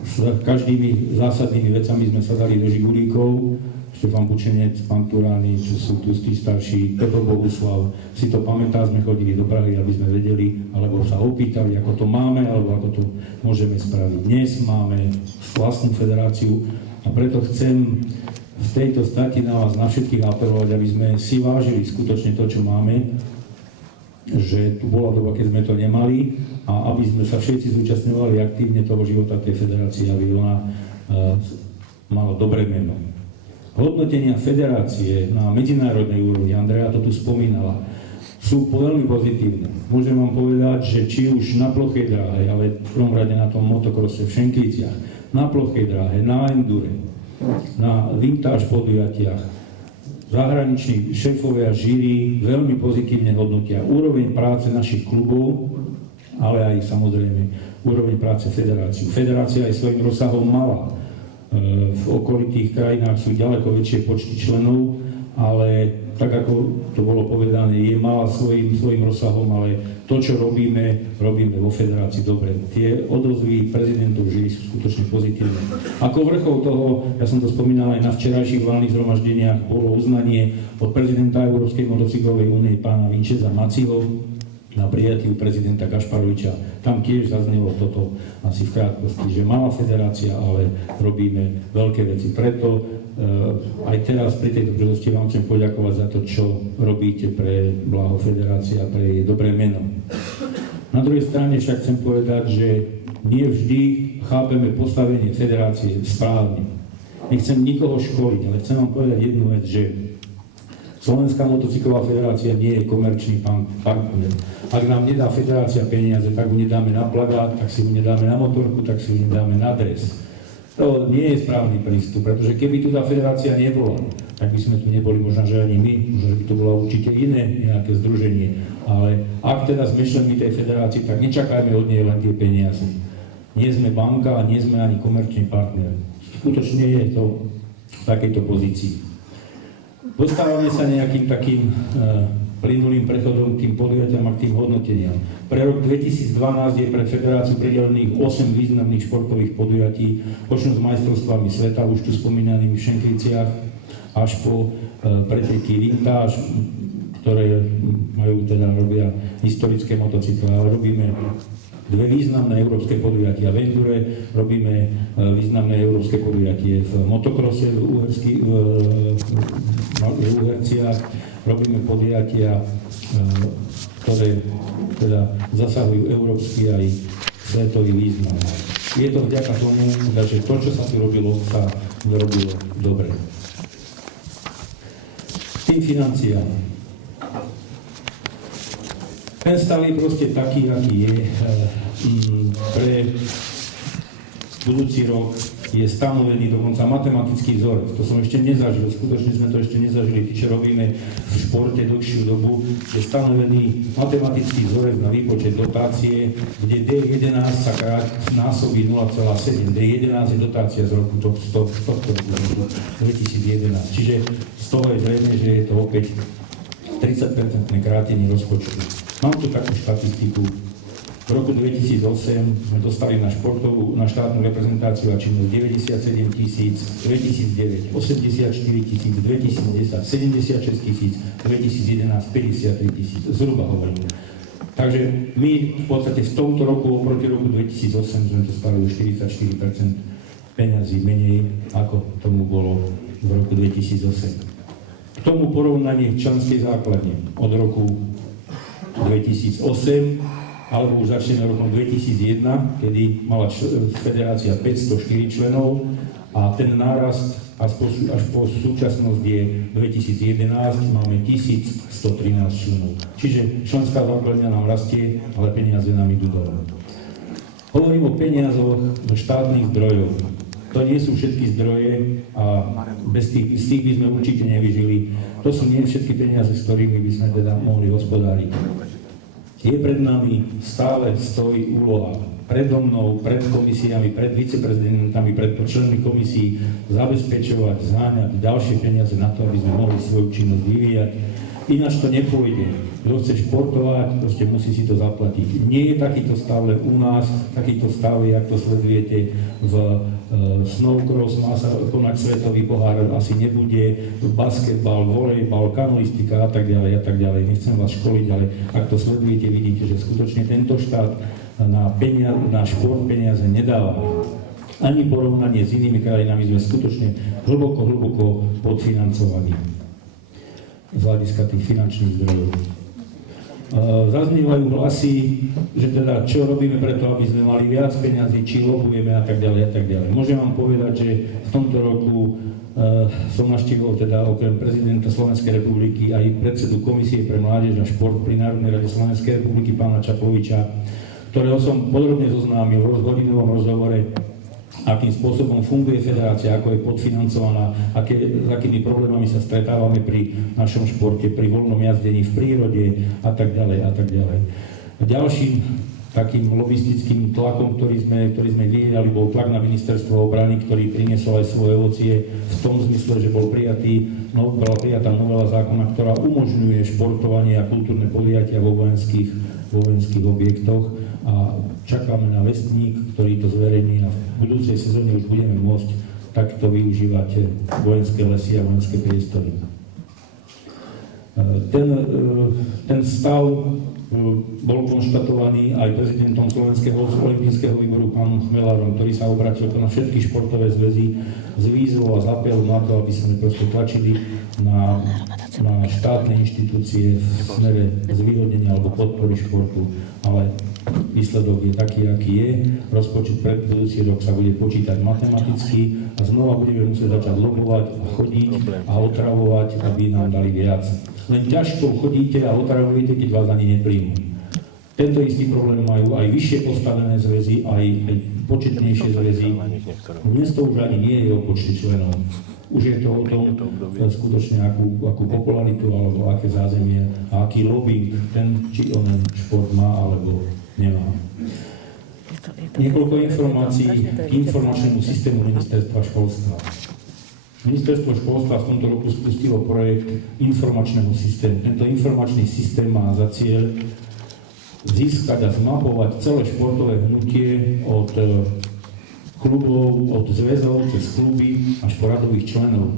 s každými zásadnými vecami sme sa dali do žigulíkov. Štefan Bučenec, pán Turány, čo sú tu tí starší, Pepo Bohuslav, si to pamätá, sme chodili do Prahy, aby sme vedeli, alebo sa opýtali, ako to máme, alebo ako to môžeme spraviť. Dnes máme vlastnú federáciu a preto chcem v tejto stati na vás, na všetkých apelovať, aby sme si vážili skutočne to, čo máme, že tu bola doba, keď sme to nemali a aby sme sa všetci zúčastňovali aktívne toho života tej federácie, aby ona mala dobré meno. Hodnotenia federácie na medzinárodnej úrovni, Andrea to tu spomínala, sú veľmi pozitívne. Môžem vám povedať, že či už na plochej dráhe, ale v prvom rade na tom motokrose v Šenkliciach, na plochej dráhe, na endure, na vintage podujatiach, zahraniční šéfovia žíri veľmi pozitívne hodnotia úroveň práce našich klubov, ale aj samozrejme úroveň práce federácií. Federácia aj svojím rozsahom malá. V okolitých krajinách sú ďaleko väčšie počty členov, ale tak ako to bolo povedané, je malá svojím rozsahom, ale to, čo robíme vo federácii dobre. Tie odozvy prezidentov žili sú skutočne pozitívne. Ako vrchol toho, ja som to spomínal aj na včerajších valných zhromaždeniach, bolo uznanie od prezidenta Európskej motocyklovej únie pána Vincenza Maciho na prijatiu prezidenta Gašparoviča. Tam tiež zaznelo toto asi v krátkosti, že malá federácia, ale robíme veľké veci. Preto aj teraz pri tejto príležitosti vám chcem poďakovať za to, čo robíte pre blaho federácie a pre jej dobré meno. Na druhej strane však chcem povedať, že nie vždy chápeme postavenie federácie správne. Nechcem nikoho školiť, ale chcem vám povedať jednu vec, že Slovenská motocyklová federácia nie je komerčný partner. Ak nám nedá federácia peniaze, tak ho nedáme na plagát, tak si ho nedáme na motorku, tak si ho nedáme na dres. To nie je správny prístup, pretože keby tu tá federácia nebola, tak by sme tu neboli, možno, že ani my, možno, že by to bolo určite iné nejaké združenie. Ale ak teda sme členmi tej federácie, tak nečakajme od nej len tie peniaze. Nie sme banka a nie sme ani komerčný partner. Skutočne je to v takejto pozícii. Dostávame sa nejakým takým plynulým prechodom k tým podujatiam a k tým hodnoteniam. Pre rok 2012 je pre federáciu pridelených 8 významných športových podujatí, počnú s majstrovstvami sveta, už tu spomínanými v Šenkriciach, až po preteky vintage, ktoré robia historické motocykle, ale robíme dve významné európske podujatia v endure, robíme významné európske podujatie v motokrose v Uherciach, robíme podujatia, ktoré teda zasahujú európsky aj svetový význam. Je to vďaka tomu, že to, čo sa tu robilo, sa robilo dobre. Tým financiám. Ten stav je proste taký, aký je. Pre budúci rok je stanovený dokonca matematický vzorec. To som ešte nezažil, skutočne sme to ešte nezažili, tí, čo robíme v športe dlhšiu dobu, je stanovený matematický vzorec na výpočet dotácie, kde D11 sa násobí 0,7. D11 je dotácia z roku tohto roku 2011. Čiže z toho je zrejme, že je to opäť 30% krátenie rozpočtu. Mám tu takú štatistiku. V roku 2008 sme dostali na štátnu reprezentáciu a činnosť 97 000, 2009 84 000, 2010 76 000, 2011 53 000, zhruba hovorím. Takže my v podstate v tomto roku oproti roku 2008 sme dostali o 44% peňazí menej, ako tomu bolo v roku 2008. K tomu porovnanie členskej základne od roku 2008 alebo už začneme rokom 2001, kedy mala federácia 504 členov a ten nárast až po súčasnosť je 2011, máme 1113 členov. Čiže členská základňa nám rastie, ale peniaze nám idú dole. Hovorím o peniazoch zo štátnych zdrojov. To nie sú všetky zdroje a z tých by sme určite nevyžili. To sú nie všetky peniaze, s ktorými by sme teda mohli hospodáriť. Je pred nami stále stojí úloha predo mnou, pred komisiami, pred viceprezidentami, pred členmi komisí zabezpečovať, zháňať ďalšie peniaze na to, aby sme mohli svoju činnosť vyvíjať. Ináč to nepôjde. Kto chce športovať, proste musí si to zaplatiť. Nie je takýto stav len u nás, takýto stav, jak to sledujete v snowcross, má sa konať svetový pohár, asi nebude, basketbal, volejbal, kanoistika a tak ďalej a tak ďalej. Nechcem vás školiť, ale ak to sledujete, vidíte, že skutočne tento štát na šport peniaze nedáva. Ani porovnanie s inými krajinami sme skutočne hlboko podfinancovaní z hľadiska tých finančných zdrojov. Zaznievajú hlasy, že teda čo robíme preto, aby sme mali viac peňazí, či lobujeme a tak ďalej a tak ďalej. Môžem vám povedať, že v tomto roku som navštívil teda okrem prezidenta Slovenskej republiky aj predsedu Komisie pre mládež a šport pri Národnej rade Slovenskej republiky pána Čapoviča, ktorého som podrobne zoznámil v hodinovom rozhovore, akým spôsobom funguje federácia, ako je podfinancovaná, s akými problémami sa stretávame pri našom športe, pri voľnom jazdení v prírode a tak ďalej a tak ďalej. Ďalším takým lobistickým tlakom, ktorý sme vyvíjali, bol tlak na ministerstvo obrany, ktorý priniesol aj svoje ovocie v tom zmysle, že bola prijatá novela zákona, ktorá umožňuje športovanie a kultúrne podujatia vo vojenských objektoch. A čakáme na vestník, ktorý to zverejní a v budúcej sezóne už budeme môcť takto využívať vojenské lesy a vojenské priestory. Ten stav bol konštatovaný aj prezidentom Slovenského olympijského výboru pánom Chmelárom, ktorý sa obratil na všetky športové zväzy s výzvou a s apelom na to, aby sme proste tlačili na štátne inštitúcie v smere zvýhodnenia alebo podpory športu, ale výsledok je taký, aký je. Rozpočet pre budúci rok sa bude počítať matematicky a znova budeme musieť začať lobovať a chodiť a otravovať, aby nám dali viac. Len ťažko chodíte a otravujete, keď vás ani nepríjmu. Tento istý problém majú aj vyššie postavené zväzy, aj početnejšie zväzy. Dnes to už ani nie je o počte členov. Už je to o tom skutočne, akú popularitu alebo aké zázemie a aký lobbying ten či onen šport má alebo nemá. Niekoľko informácií k informačnému systému ministerstva školstva. Ministerstvo školstva v tomto roku spustilo projekt informačného systému. Tento informačný systém má za cieľ získať a zmapovať celé športové hnutie od klubov, od zväzov, cez kluby až po radových členov,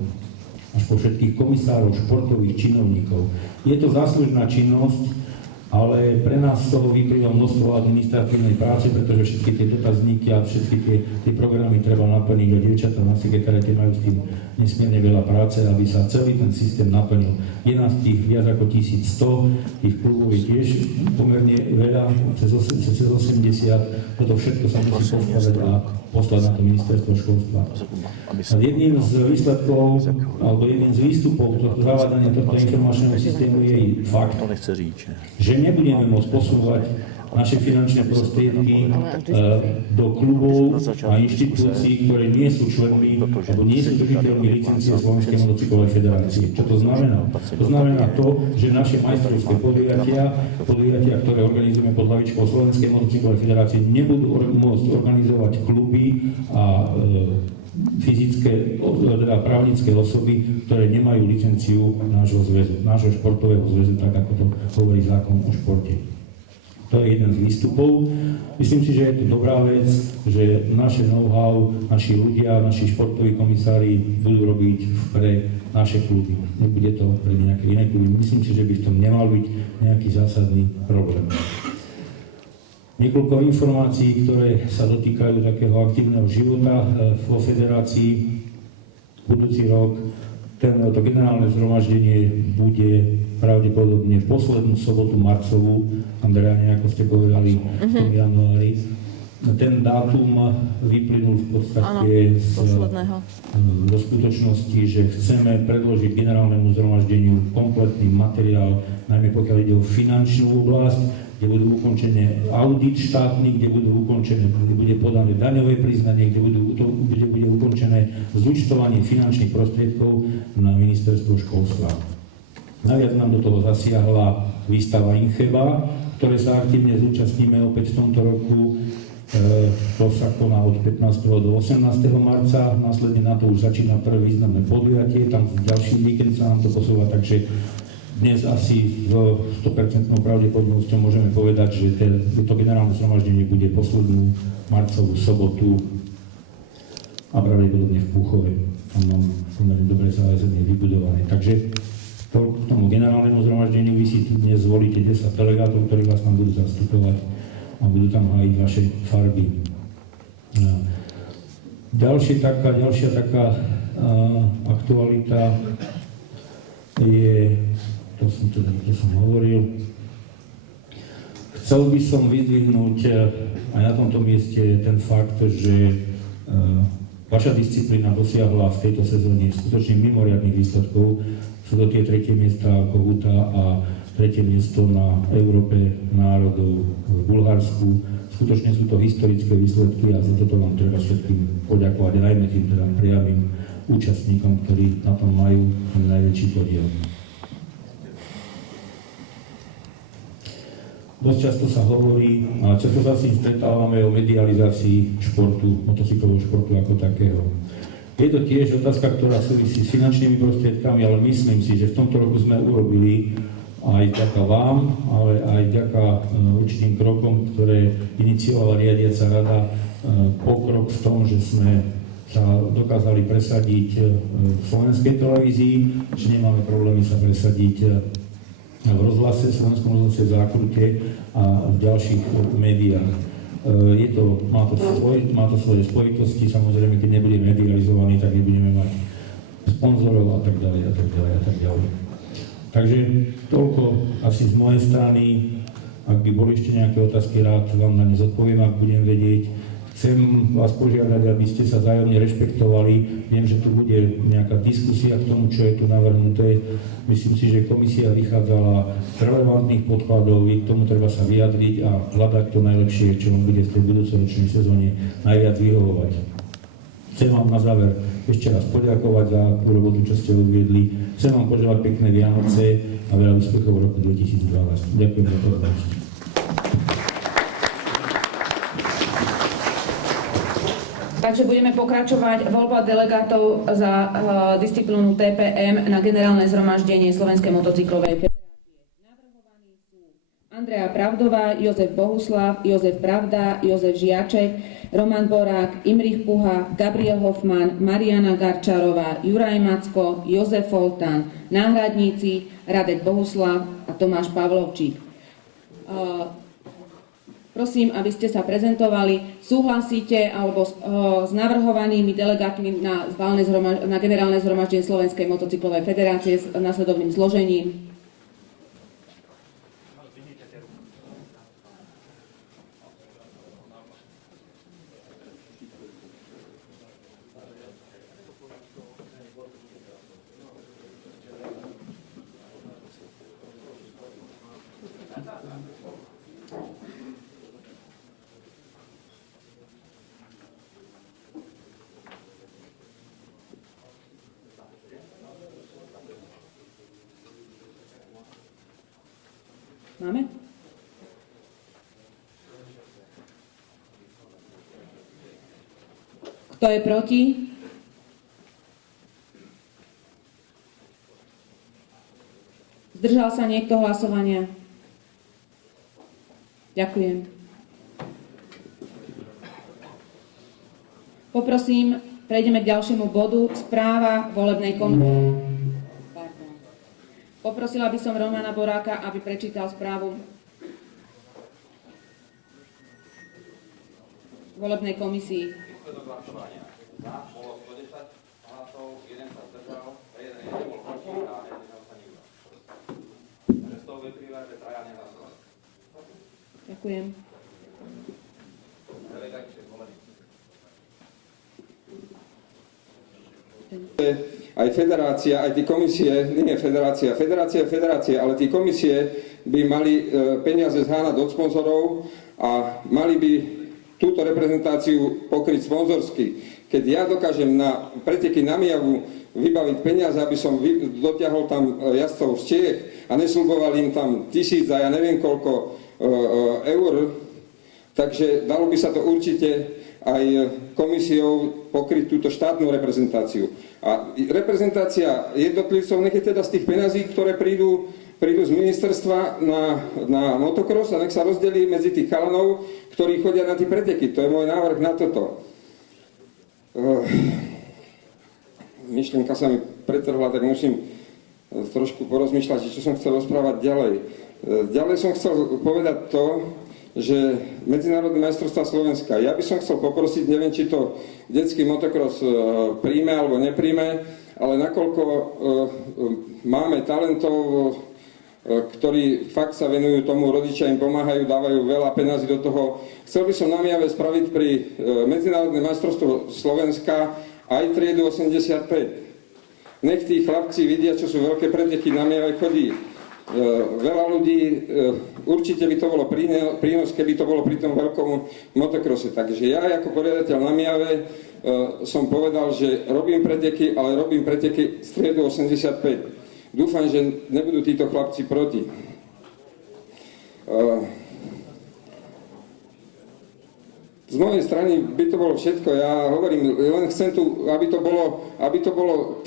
až po všetkých komisárov, športových činovníkov. Je to záslužná činnosť, ale pre nás z toho vyplýva množstvo administratívnej práce, pretože všetky tie dotazníky a všetky tie programy treba naplniť a dievčatá na sekretariate majú s tým nesmierne veľa práce, aby sa celý ten systém naplnil. Je nás tých viac ako 1100, tých klubov je tiež pomerne veľa, cez 80, toto všetko sa musí poskladať a poslať na to ministerstvo školstva. A jedným z výsledkov, alebo jedným z výstupov zavádzania tohto informačného systému je fakt, že nebudeme môcť posúvať naše finančné prostriedky do klubov a inštitúcií, ktoré nie sú členmi alebo nie sú držiteľmi licencie Slovenskej motocyklovej federácie. Čo to znamená? To znamená to, že naše majstrovské podujatia, ktoré organizujeme pod hlavičkou Slovenskej motocyklovej federácie, nebudú môcť organizovať kluby a fyzické, teda právnické osoby, ktoré nemajú licenciu nášho zväzu, nášho športového zväzu, tak ako to hovorí zákon o športe. To je jeden z výstupov. Myslím si, že je to dobrá vec, že naše know-how, naši ľudia, naši športoví komisári budú robiť pre naše kluby. Nebude to pre nejaké iné kluby. Myslím si, že by v tom nemal byť nejaký zásadný problém. Niekoľko informácií, ktoré sa dotýkajú takého aktívneho života vo federácii. Budúci rok to generálne zhromaždenie bude pravdepodobne v poslednú sobotu marcovú, Andrea, ako ste povedali, v tom januári. Ten dátum vyplynul v podstate do skutočnosti, že chceme predložiť generálnemu zhromaždeniu kompletný materiál, najmä pokiaľ ide o finančnú oblasť, kde budú ukončené audit štátny, kde bude podané daňové priznanie, kde bude ukončené zúčtovanie finančných prostriedkov na ministerstvo školstva. Naviac nám do toho zasiahla výstava Incheba, ktoré sa aktívne zúčastníme opäť v tomto roku. To sa koná od 15. do 18. marca, následne na to už začína prvé významné podujatie, tam ďalší víkend sa nám to posúva, takže dnes asi s 100% pravdepodobnosťou môžeme povedať, že to generálne zhromaždenie bude poslednú marcovú sobotu a pravdepodobne v Púchove. Tam mám pomerne dobre zázemie vybudované. Takže k tomu generálnemu zhromaždeniu vy si dnes zvolíte 10 delegátov, ktorí vás tam budú zastupovať a budú tam hájiť vaše farby. Ďalšia taká aktualita je, to som hovoril, chcel by som vyzdvihnúť aj na tomto mieste ten fakt, že vaša disciplína dosiahla v tejto sezóne skutočne mimoriadnych výsledkov. Sú to tie tretie miesta Kohuta a tretie miesto na Európe národov v Bulharsku. Skutočne sú to historické výsledky a za toto vám treba všetkým poďakovať, najmä tým teda priamým účastníkom, ktorí na tom majú najväčší podiel. Dosť často sa hovorí, a často sa s tým stretávame o medializácii športu, motocyklového športu ako takého. Je to tiež otázka, ktorá súvisí s finančnými prostriedkami, ale myslím si, že v tomto roku sme urobili aj vďaka vám, ale aj vďaka určitým krokom, ktoré iniciovala riadiaca rada, pokrok v tom, že sme sa dokázali presadiť v slovenskej televízii, že nemáme problémy sa presadiť v rozhlase, v Slovenskom rozhlase, v Zákrute a v ďalších médiách. Má to svoje spojitosti, samozrejme, keď nebude medializovaný, tak nebudeme mať sponzorov a tak ďalej a tak ďalej a tak ďalej. Takže toľko asi z mojej strany. Ak by boli ešte nejaké otázky, rád vám na ne zodpoviem, ak budem vedieť. Chcem vás požiadať, aby ste sa vzájomne rešpektovali. Viem, že tu bude nejaká diskusia k tomu, čo je tu navrhnuté. Myslím si, že komisia vychádzala z relevantných podkladov, k tomu treba sa vyjadriť a hľadať to najlepšie, čo mu bude v tej budúcoročnej sezóne najviac vyhovovať. Chcem vám na záver ešte raz poďakovať za tú robotu, čo ste odviedli. Chcem vám poželať pekné Vianoce a veľa úspechov v roku 2012. Ďakujem za pozornosť. Takže budeme pokračovať voľba delegátov za disciplínu TPM na generálne zhromaždenie Slovenskej motocyklovej federácie. Navrhovaní sú Andrea Pravdová, Jozef Bohuslav, Jozef Pravda, Jozef Žiaček, Roman Borák, Imrich Puha, Gabriel Hoffman, Mariana Garčárová, Juraj Macko, Jozef Foltán, náhradníci Radek Bohuslav a Tomáš Pavlovčík. Prosím, aby ste sa prezentovali. Súhlasíte alebo s navrhovanými delegátmi na generálne zhromaždenie Slovenskej motocyklovej federácie s nasledovným zložením? Máme? Kto je proti? Zdržal sa niekto hlasovania? Ďakujem. Poprosím, prejdeme k ďalšiemu bodu. Správa volebnej komisie. Poprosila by som Romana Boráka, aby prečítal správu volebnej komisii. Výsledok hlasovania. Za bolo 110 hlasov, 1 sa zdržal, 1 nebol proti a nezdržal sa nikto. Takže z toho vyplýva, že traja nehlasovali. Ďakujem. Aj federácia, aj tie komisie, nie federácia, ale tie komisie by mali peniaze zháňať od sponzorov a mali by túto reprezentáciu pokryť sponzorsky. Keď ja dokážem na preteky na Mijavu vybaviť peniaze, aby som dotiahol tam jazdcov z Čiech a nesľuboval im tam 1000 a ja neviem koľko eur, takže dalo by sa to určite aj komisiou pokryť túto štátnu reprezentáciu. A reprezentácia jednotlivcov, nech je teda z tých peňazí, ktoré prídu z ministerstva na motocross a nech sa rozdelí medzi tých chalanov, ktorí chodia na tie preteky. To je môj návrh na toto. Myšlienka sa mi pretrhla, tak musím trošku porozmýšľať, čo som chcel rozprávať ďalej. Ďalej som chcel povedať to, že Medzinárodné majstrovstvá Slovenska, ja by som chcel poprosiť, neviem, či to detský motocross príjme alebo nepríjme, ale nakoľko máme talentov, ktorí fakt sa venujú tomu, rodičia im pomáhajú, dávajú veľa peňazí do toho. Chcel by som na Mijave spraviť pri Medzinárodné majstrovstvo Slovenska aj triedu 85. Nech tí chlapci vidia, čo sú veľké preteky, na Mijave chodí veľa ľudí, určite by to bolo prínos, keby to bolo pri tom veľkom motokrose. Takže ja ako poriadateľ na Mijave som povedal, že robím preteky, ale robím preteky striedu 85. Dúfam, že nebudú títo chlapci proti. Z mojej strany by to bolo všetko. Ja hovorím, len chcem tu, aby to bolo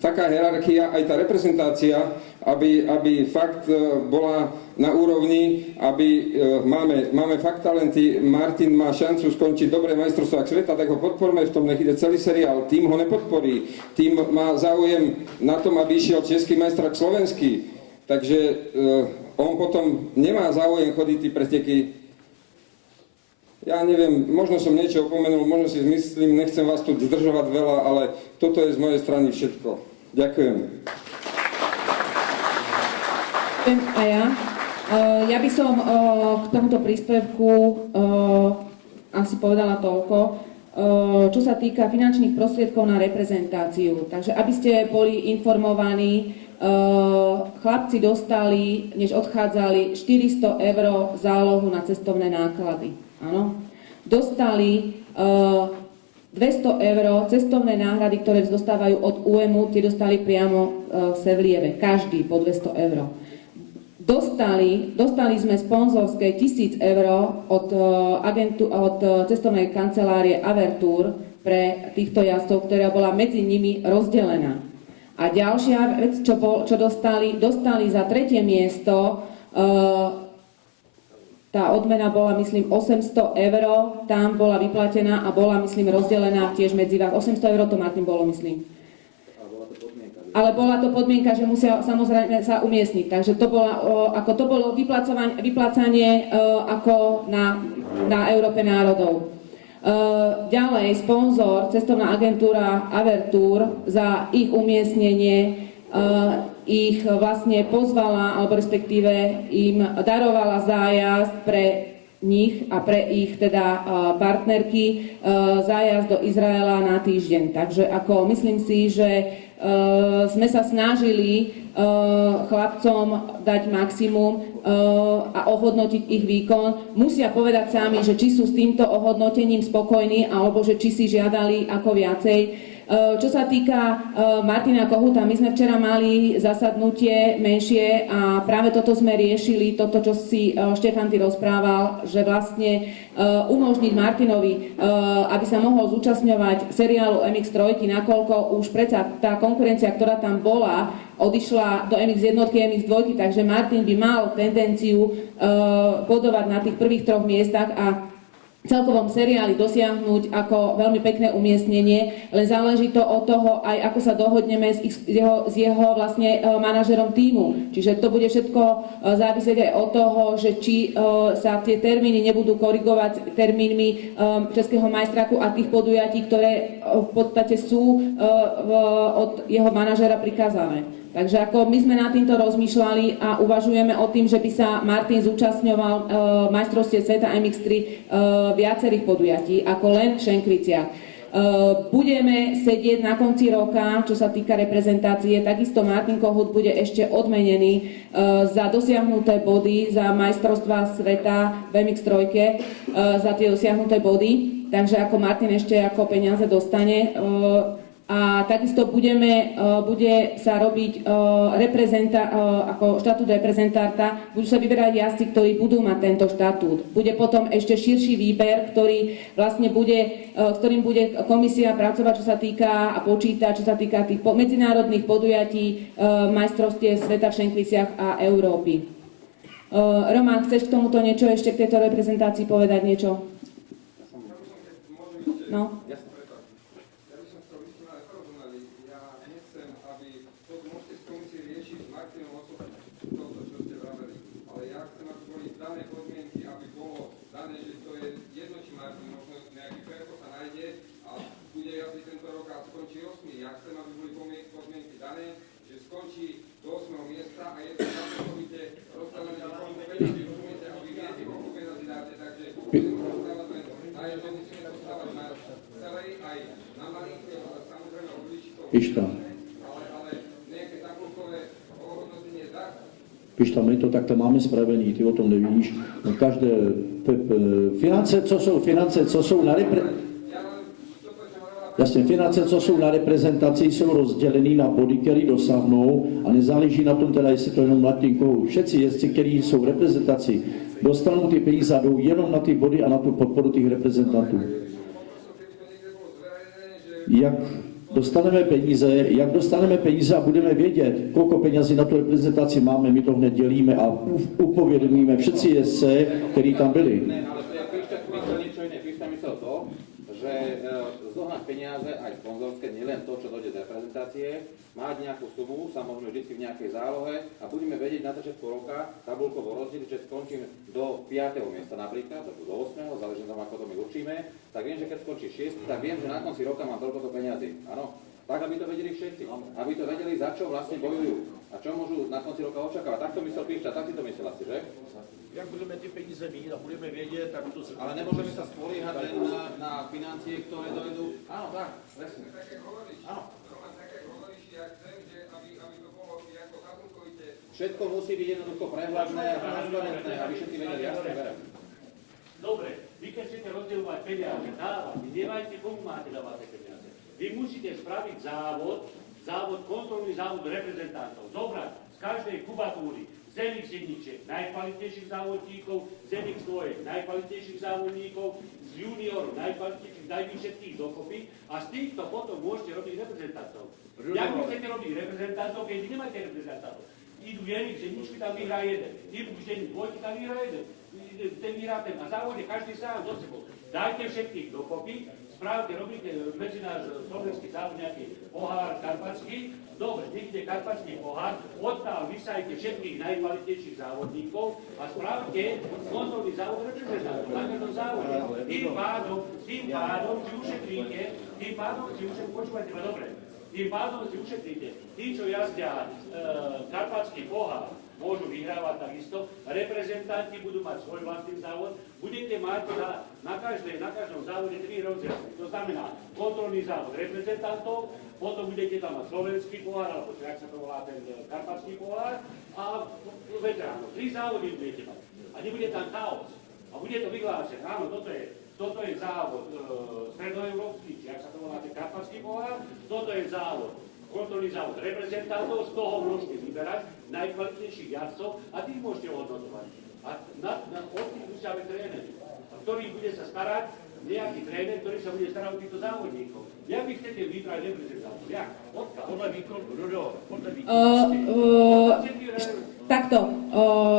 taká hierarchia, aj tá reprezentácia, aby fakt bola na úrovni, aby máme fakt talenty. Martin má šancu skončiť dobré majstrovstvá sveta, tak ho podporme v tom, nech ide celý seriál. Tým ho nepodporí. Tým má záujem na tom, aby išiel český majstrák slovenský. Takže on potom nemá záujem chodiť tí preteky. Ja neviem, možno som niečo opomenul, možno si myslím, nechcem vás tu zdržovať veľa, ale toto je z mojej strany všetko. Ďakujem. Ja by som k tomuto príspevku a asi povedala toľko. Čo sa týka finančných prostriedkov na reprezentáciu. Takže aby ste boli informovaní, chlapci dostali, než odchádzali, 400 € zálohu na cestovné náklady. Áno. Dostali 200 € cestovné náhrady, ktoré dostávajú od UEMu, tie dostali priamo v Sevlieve, každý po 200 €. Dostali sme sponzorské 1000 € od cestovnej kancelárie Avertour pre týchto jazdcov, ktorá bola medzi nimi rozdelená. A ďalšia vec, čo dostali za 3. miesto, tá odmena bola, myslím, 800 €, tam bola vyplatená a bola, myslím, rozdelená tiež medzi vás. 800 € to, Martin, bolo, myslím. Ale bola to podmienka, že musia samozrejme sa umiestniť. Takže to bolo vyplácanie ako na Európe národov. Ďalej, sponzor, cestovná agentúra Avertour, za ich umiestnenie ich vlastne pozvala, alebo respektíve im darovala zájazd pre nich a pre ich teda partnerky, zájazd do Izraela na týždeň. Takže ako myslím si, že sme sa snažili chlapcom dať maximum a ohodnotiť ich výkon. Musia povedať sami, že či sú s týmto ohodnotením spokojní, alebo že či si žiadali ako viacej. Čo sa týka Martina Kohuta, my sme včera mali zasadnutie menšie a práve toto sme riešili, toto, čo si Štefan ty rozprával, že vlastne umožniť Martinovi, aby sa mohol zúčastňovať seriálu MX3, nakoľko už predsa tá konkurencia, ktorá tam bola, odišla do MX1, MX2, takže Martin by mal tendenciu bodovať na tých prvých 3 miestach a celkovom seriáli dosiahnuť ako veľmi pekné umiestnenie, len záleží to od toho aj ako sa dohodneme s jeho vlastne manažerom tímu. Čiže to bude všetko závisieť aj od toho, že či sa tie termíny nebudú korigovať termínmi Českého majstraku a tých podujatí, ktoré v podstate sú od jeho manažera prikázané. Takže ako my sme nad týmto rozmýšľali a uvažujeme o tým, že by sa Martin zúčastňoval majstrovstiev sveta MX3 viacerých podujatí, ako len v Šenkviciach. Budeme sedieť na konci roka, čo sa týka reprezentácie, takisto Martin Kohut bude ešte odmenený za dosiahnuté body, za majstrovstvá sveta v MX3, za tie dosiahnuté body, takže ako Martin ešte ako peniaze dostane. A takisto bude sa robiť ako štatút reprezentáta, budú sa vyberať jazdci, ktorí budú mať tento štatút. Bude potom ešte širší výber, ktorý vlastne s ktorým bude komisia pracovať, čo sa týka a počíta, čo sa týka tých medzinárodných podujatí majstrovstiev sveta v Šenkviciach a Európy. Roman, chceš k tomuto niečo ešte k tejto reprezentácii povedať niečo? No? Pišta, my to takto máme spravený, ty o tom nevíš. Každé finance, co jsou na finance, co jsou na reprezentaci, jsou rozdělený na body, které dosáhnou a nezáleží na tom teda, jestli to jenom Martin Kohut. Všetci jezdci, kteří jsou v reprezentaci, dostanou ty peníze a jdou jenom na ty body a na tu podporu těch reprezentantů. Jak dostaneme peníze a budeme vědět, koľko penězí na tu reprezentaci máme, my to hned dělíme a upovědomíme všetci jezdce, kteří tam byli. Ne, ale Pišta myslel to, že zohnať peniaze aj sponzorské, nielen to, čo dojde z reprezentácie, mať nejakú sumu, samozrejme vždy v nejakej zálohe a budeme vedieť na začiatku roka tabulkovo rozdeliť, že skončím do 5. miesta napríklad, do 8. záleží na tom, ako to my určíme, tak viem, že keď skončí 6, tak viem, že na konci roka mám toľkoto peniazy. Áno? Tak, aby to vedeli všetci. Aby to vedeli, za čo vlastne bojujú. A čo môžu na konci roka očakávať. Tak to myslel Pišťa, tak si to myslel asi, že? Jak budeme tie peníze mít a budeme vedieť, tak to... Ale nemôžeme sa spoliehať len na financie, ktoré dojdú. Áno, tak, presne. Áno. Všetko musí byť jednoducho prehľadné a transparentné, aby všetci vedeli, jasne berem. Dobre, vy keď chcete rozdielovať peniaze, dávať, nevajte, komu máte dávať peniaze. Vy musíte spraviť kontrolný závod reprezentantov. Zobrať z každej kubatúry z iných sedničiek najkvalitnejších závodníkov, z iných stojiek najkvalitnejších závodníkov, z juniorov najkvalitnejších, dajte všetkých dokopy a z týchto potom môžete robiť reprezentantov. Jak vy chcete robiť reprezentantov, keď vy nemáte reprezentantov? Idú jedných ženičky, tam vyhrá jeden. Idú žení dvojky, tam vyhrá jeden. Ten vyhrá ten. A závode každý sám do sebou. Dajte všetkých dokopy, správte, robíte medzi náš slovenský závod nejaký pohár karpatský. Dobre, nech ide karpatský pohár, odtiaľ vysajte všetkých najkvalitnejších závodníkov a správte kontrolný závod reprezentantov na každom závode. Tým pádom si ušetríte, počúvajte ma dobre, tým pádom si ušetríte. Tí, čo jazdia karpatský pohár, môžu vyhrávať takisto, reprezentanti budú mať svoj vlastný závod, budete mať na každom závode 3 rozdiely. To znamená kontrolný závod reprezentantov, potom budete tam mať slovenský pohár, alebo jak sa to volá ten karpatský pohár, a veteránov. 3 závody budete mať. A nebude tam chaos. A bude to vyhlásené. Áno, toto je závod stredoeurópsky, či ak sa to volá ten karpatský pohár, toto je závod kontrolný závod reprezentantov, z toho môžete vyberať najkvalitnejších jazdcov a tých môžete ohodnotovať. A od tých musia byť tréneri, ktorý bude sa starať, nejaký tréner, ktorý sa bude starať o týchto závodníkov. Jak vy chcete vybrať reprezentantov? Jak? Podľa výkonu, podľa Takto,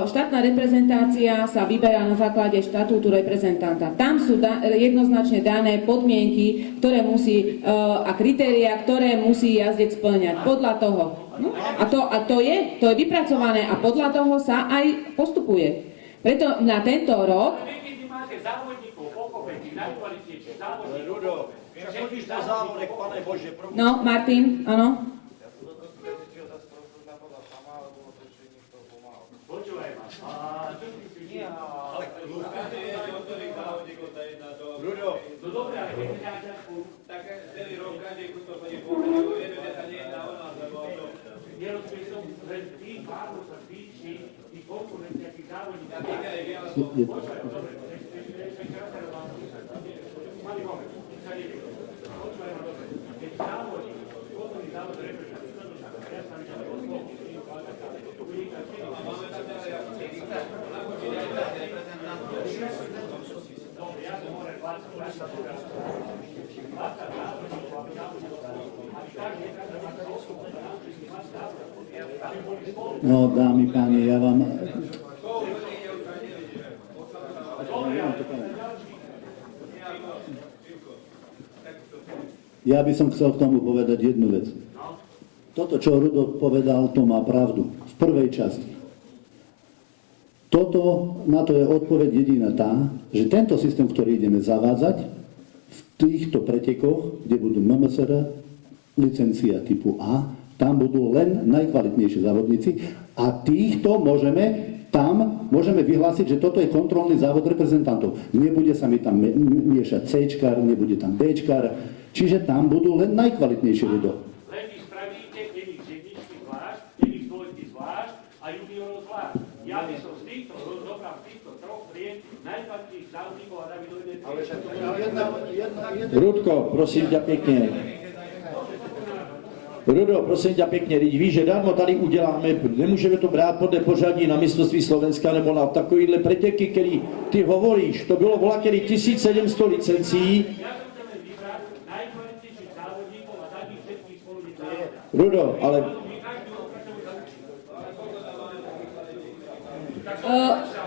štátna reprezentácia sa vyberá na základe štatútu reprezentanta. Tam sú jednoznačne dané podmienky, ktoré musí, a kritériá, ktoré musí jazdec spĺňať. Podľa toho. No? A to je vypracované a podľa toho sa aj postupuje. Preto na tento rok... Keď máte závodníkov, pochopení, najkvalitnejších závodníkov... Rudo, chodíš na závodek, Pane Bože, No, Martin, áno. Počúvaj ma. No dobre, ale keď nedáte tak celý rok každý kúto chodí po vieme, že sa nie je na nás, lebo to... Nerozumiem som, že tým pádom sa zvýši i konkurencia tých závodníkov. Počúvaj, dobre, malý moment, sa neviem. Počúvaj ma dobre, keď závodník, kontrolný závod reprezentantov, ja sa videl od Bohu, No, dámy, páni, ja vám... Ja by som chcel k tomu povedať jednu vec. Toto, čo Rudo povedal, to má pravdu. V prvej časti. Na to je odpoveď jediná tá, že tento systém, ktorý ideme zavádzať, v týchto pretekoch, kde budú MMSR, licencia typu A, tam budú len najkvalitnejší závodníci a týchto môžeme vyhlásiť, že toto je kontrolný závod reprezentantov. Nebude sa mi tam miešať C-čkar, nebude tam B-čkar, čiže tam budú len najkvalitnejší ľudia. Len vy spravíte jedných ženičky zvlášť, jedných dvojky zvlášť a juniorov zvlášť. Ja by som z týchto zobral týchto troch prien najkvalitnejších závodníkov a dali dojde... Rudko, prosím ťa pekne. Rudo, prosím ťa pekne, víš, že darmo tady uděláme, nemůžeme to brát podle pořadí na mistrovství Slovenska nebo na takovýhle preteky, který ty hovoríš, to bylo volakedy 1700 licencí. Rudo, ale...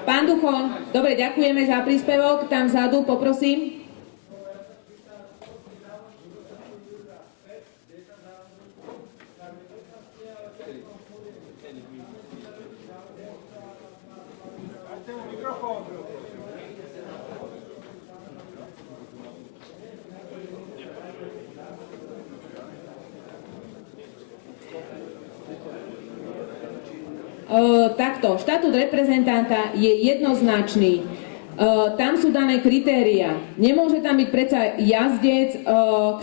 Pán Duchoň, dobre, ďakujeme za príspevok, tam vzadu, poprosím. takto, štatút reprezentanta je jednoznačný. Tam sú dané kritéria. Nemôže tam byť predsa jazdec,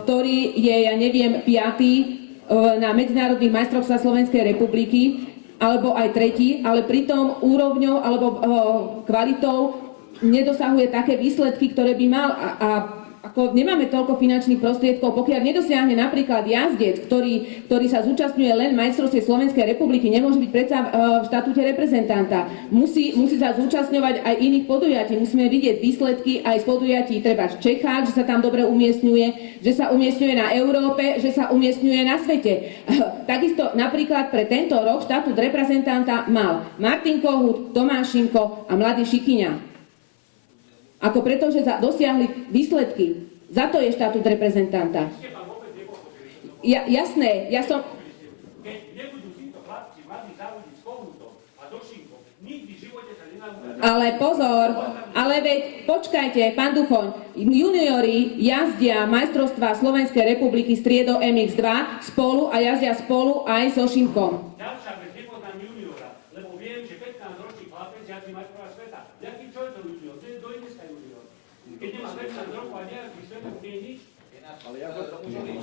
ktorý je, ja neviem, 5. na medzinárodných majstrovstvách Slovenskej republiky, alebo aj 3., ale pritom úrovňou alebo kvalitou nedosahuje také výsledky, ktoré by mal. A ako nemáme toľko finančných prostriedkov, pokiaľ nedosiahne napríklad jazdec, ktorý sa zúčastňuje len v majstrovstve Slovenskej republiky, nemôže byť predsa v štatúte reprezentanta. Musí sa zúčastňovať aj iných podujatí. Musíme vidieť výsledky aj z podujatí, treba z Čechách, že sa tam dobre umiestňuje, že sa umiestňuje na Európe, že sa umiestňuje na svete. Takisto napríklad pre tento rok štatút reprezentanta mal Martin Kohut, Tomáš Šimko a mladý Šikyňa. Ako pretože dosiahli výsledky. Za to je štatút reprezentanta. Jasné, ja som... Keď nebudú títo chlapci mladí závodniť s Kohutom a Došinkom, nikdy v živote sa nenaučia. Ale pozor, ale veď, počkajte, pán Duchoň, juniori jazdia majstrovstvá Slovenskej republiky striedou MX2 spolu a jazdia spolu aj so Šimkom. Ja však nepoznám juniora, lebo viem, že 15-ročný chlapec jazdí majstrovstvá sveta. Jaký čo je to junior? To je dneska junior. Keď nemá 15 rokov a nejaký svetok, nie je nič. Ale ja to môžem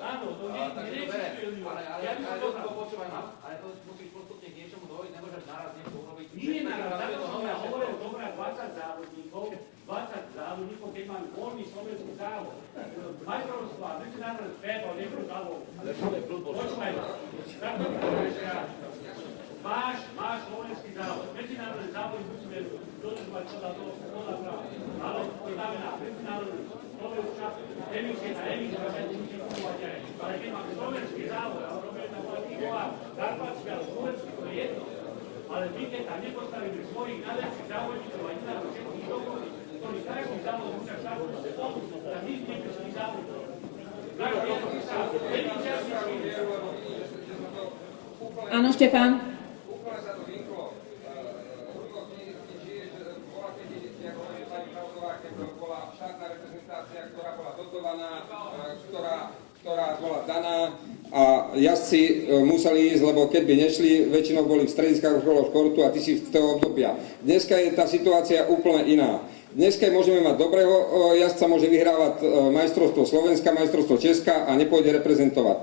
Áno, to neexistuje junior. Ja by som to ale to musíš postupne k niečomu dovoliť, nemôžeš naraz niečo urobiť. Nie naraz, za to som ja hovoril, zobrať 20 závodníkov, keď máme voľný slovenský závod. Majstrovstvá, medzinárodné sveta, nebudú závod. Počúvaj, máš slovenský závod. Medzinárodné závody musíme dodržovať podľa toho, ale to znamená medzinárodné Slovenská, MX1 a MX2 musí fungovať aj. Ale keď máme slovenský závod, a robíme tam veľký volár, Karpatský, ale slovenský, to je jedno. Ale my, keď tam nepostavíme svojich najlepších závodníkov a ináč všetkých dokoní, ktorí každý závod musia štátu spolu, tak my sme všetkých závodov. Áno, Štefán. Úplne sa to vymklo. Rudo, ty žiješ, bola keď pani Pravdová, keď bola štátna reprezentácia, ktorá bola dotovaná, ktorá bola daná a jazdci museli ísť, lebo keď by nešli, väčšinou boli v strediskách športu a ty si z toho obdobia. Dneska je tá situácia úplne iná. Dneska môžeme mať dobrého jazdca, môže vyhrávať majstrovstvo Slovenska, majstrovstvo Česka a nepôjde reprezentovať.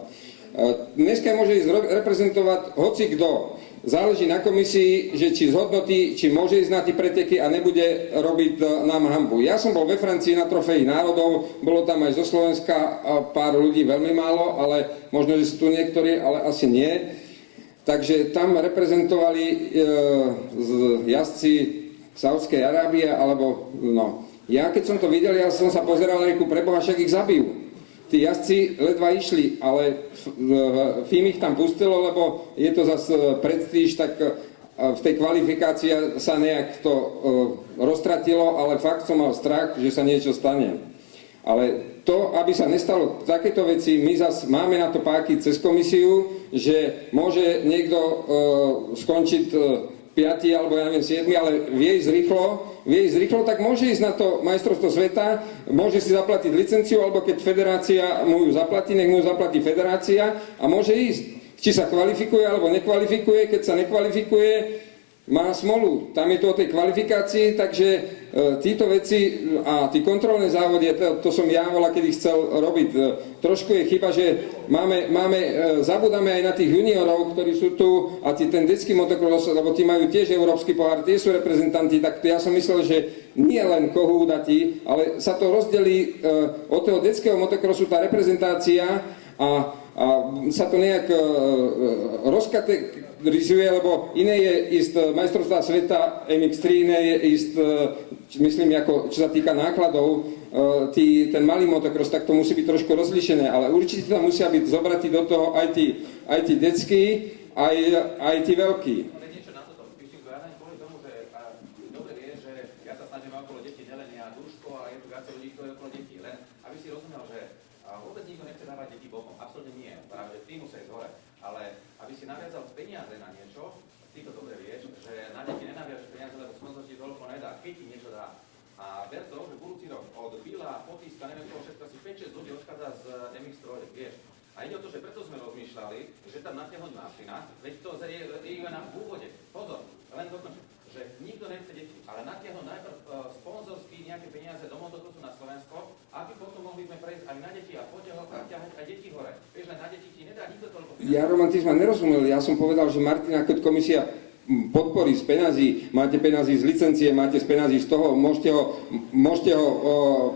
Dneska môže ísť reprezentovať hoci kto. Záleží na komisii, že či zhodnotí, či môže ísť na tie preteky a nebude robiť nám hanbu. Ja som bol ve Francii na trofeji národov, bolo tam aj zo Slovenska pár ľudí, veľmi málo, ale možno, že sú tu niektorí, ale asi nie. Takže tam reprezentovali jazdci Saúdskej Arábie, alebo no. Ja keď som to videl, ja som sa pozeral a reku, preboha, však ich zabijú. Tí jazdci ledva išli, ale FIM ich tam pustilo, lebo je to zase prestíž, tak v tej kvalifikácii sa nejak to roztratilo, ale fakt som mal strach, že sa niečo stane. Ale to, aby sa nestalo takéto veci, my zase máme na to páky cez komisiu, že môže niekto skončiť 5. alebo ja neviem 7. ale vie ísť rýchlo, tak môže ísť na to majstrovstvo sveta, môže si zaplatiť licenciu, alebo keď federácia mu ju zaplatí, nech mu ju zaplatí federácia a môže ísť. Či sa kvalifikuje alebo nekvalifikuje, keď sa nekvalifikuje, má smolu. Tam je to o tej kvalifikácii, takže títo veci a tí kontrolné závody, to som ja volal, kedy chcel robiť. Trošku je chyba, že zabudáme aj na tých juniorov, ktorí sú tu a ten detský motocross, lebo tí majú tiež európsky pohár, tie sú reprezentanti, tak ja som myslel, že nie len Kohút a tí, ale sa to rozdelí od toho detského motocrossu tá reprezentácia a sa to nejak rozkategorizuje, lebo iné je ísť majstrovstvá sveta MX3, iné je ísť, myslím, ako, čo sa týka nákladov, ten malý motocross, tak to musí byť trošku rozlišené, ale určite tam musia byť zobratí do toho aj tí detskí, aj tí veľkí. Ja len kvôli tomu, že dobre vieš, že ja sa snažím okolo detí, nielen ja, Duško a je tu viacej ľudí, ktorí okolo detí, len aby si rozumel, že vôbec nikto nechce dávať deti bokom, absolútne nie, práve tí musia ísť hore, ale aby si naviazal peniaze na niečo, ty to dobre vieš, že na deti nenaviažeš peniaze, lebo spoločnosť ti toľko nedá, keď ti niečo dá. A ver to, že budúci rok od Bila, Potiska, neviem koho všetko, si 5-6 ľudí odchádza z MX3, vieš. A ide o to, že preto sme rozmýšľali, tam natiahnuť Martina, veď to je na úvode. Pozor, len dokončím, že nikto nechce deti, ale natiahnuť najprv sponzorsky nejaké peniaze do motokrosu na Slovensko, aby potom mohli sme prejsť aj na deti a potiahať aj deti hore. Vieš, len na deti ti nedá nikto toľko peniaze. Ja romantizma nerozumel, ja som povedal, že Martina, keď komisia podporí z peňazí, máte peňazí z licencie, máte z peňazí z toho, môžete ho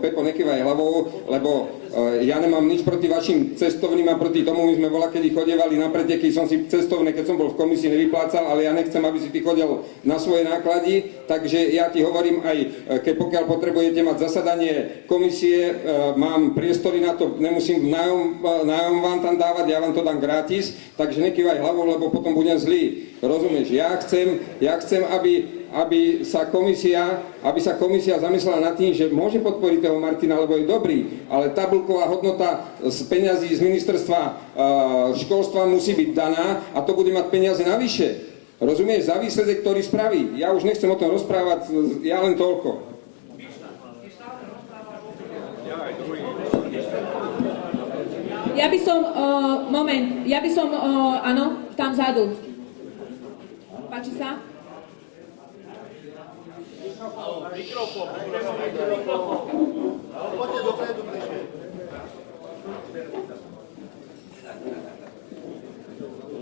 Pepo, nekývaj hlavou, lebo ja nemám nič proti vašim cestovným a proti tomu, my sme bola, kedy chodievali na preteky, som si cestovné, keď som bol v komisii, nevyplácal, ale ja nechcem, aby si ty chodil na svoje náklady, takže ja ti hovorím aj, keď pokiaľ potrebujete mať zasadanie komisie, mám priestory na to, nemusím nájom vám tam dávať, ja vám to dám gratis, takže nekývaj hlavou, lebo potom budem zlý. Rozumieš? Ja chcem, aby sa komisia zamyslela nad tým, že môže podporiť toho Martina, lebo je dobrý, ale tabulková hodnota z peňazí z ministerstva školstva musí byť daná a to bude mať peniaze navyše. Rozumieš? Za výsledek, ktorý spraví. Ja už nechcem o tom rozprávať, ja len toľko. Ja by som, áno, tam vzadu. Páči sa?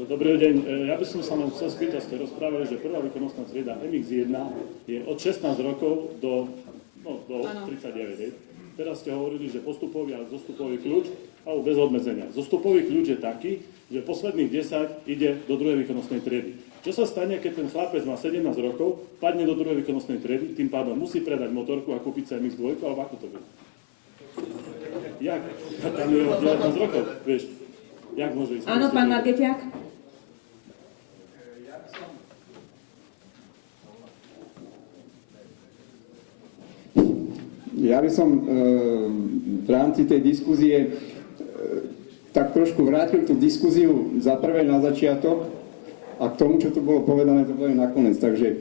Dobrý deň, ja by som sa len chcel spýtať, ste rozprávali, že prvá výkonnostná trieda MX1 je od 16 rokov do 39. Teraz ste hovorili, že postupový a zostupový kľúč, alebo bez obmedzenia. Zostupový kľúč je taký, že posledných 10 ide do druhej výkonnostnej triedy. Čo sa stane, keď ten chlapec má 17 rokov, padne do druhej výkonnostnej triedy, tým pádom musí predať motorku a kúpiť sa MX2, alebo ako to bude? Jak? Tam je 19 rokov, vieš. Jak môže ísť? Áno, pán Margetiak. Ja by som v rámci tej diskuzie tak trošku vrátil tú diskuziu za prvé na začiatok a k tomu, čo tu bolo povedané, to poviem nakoniec. Takže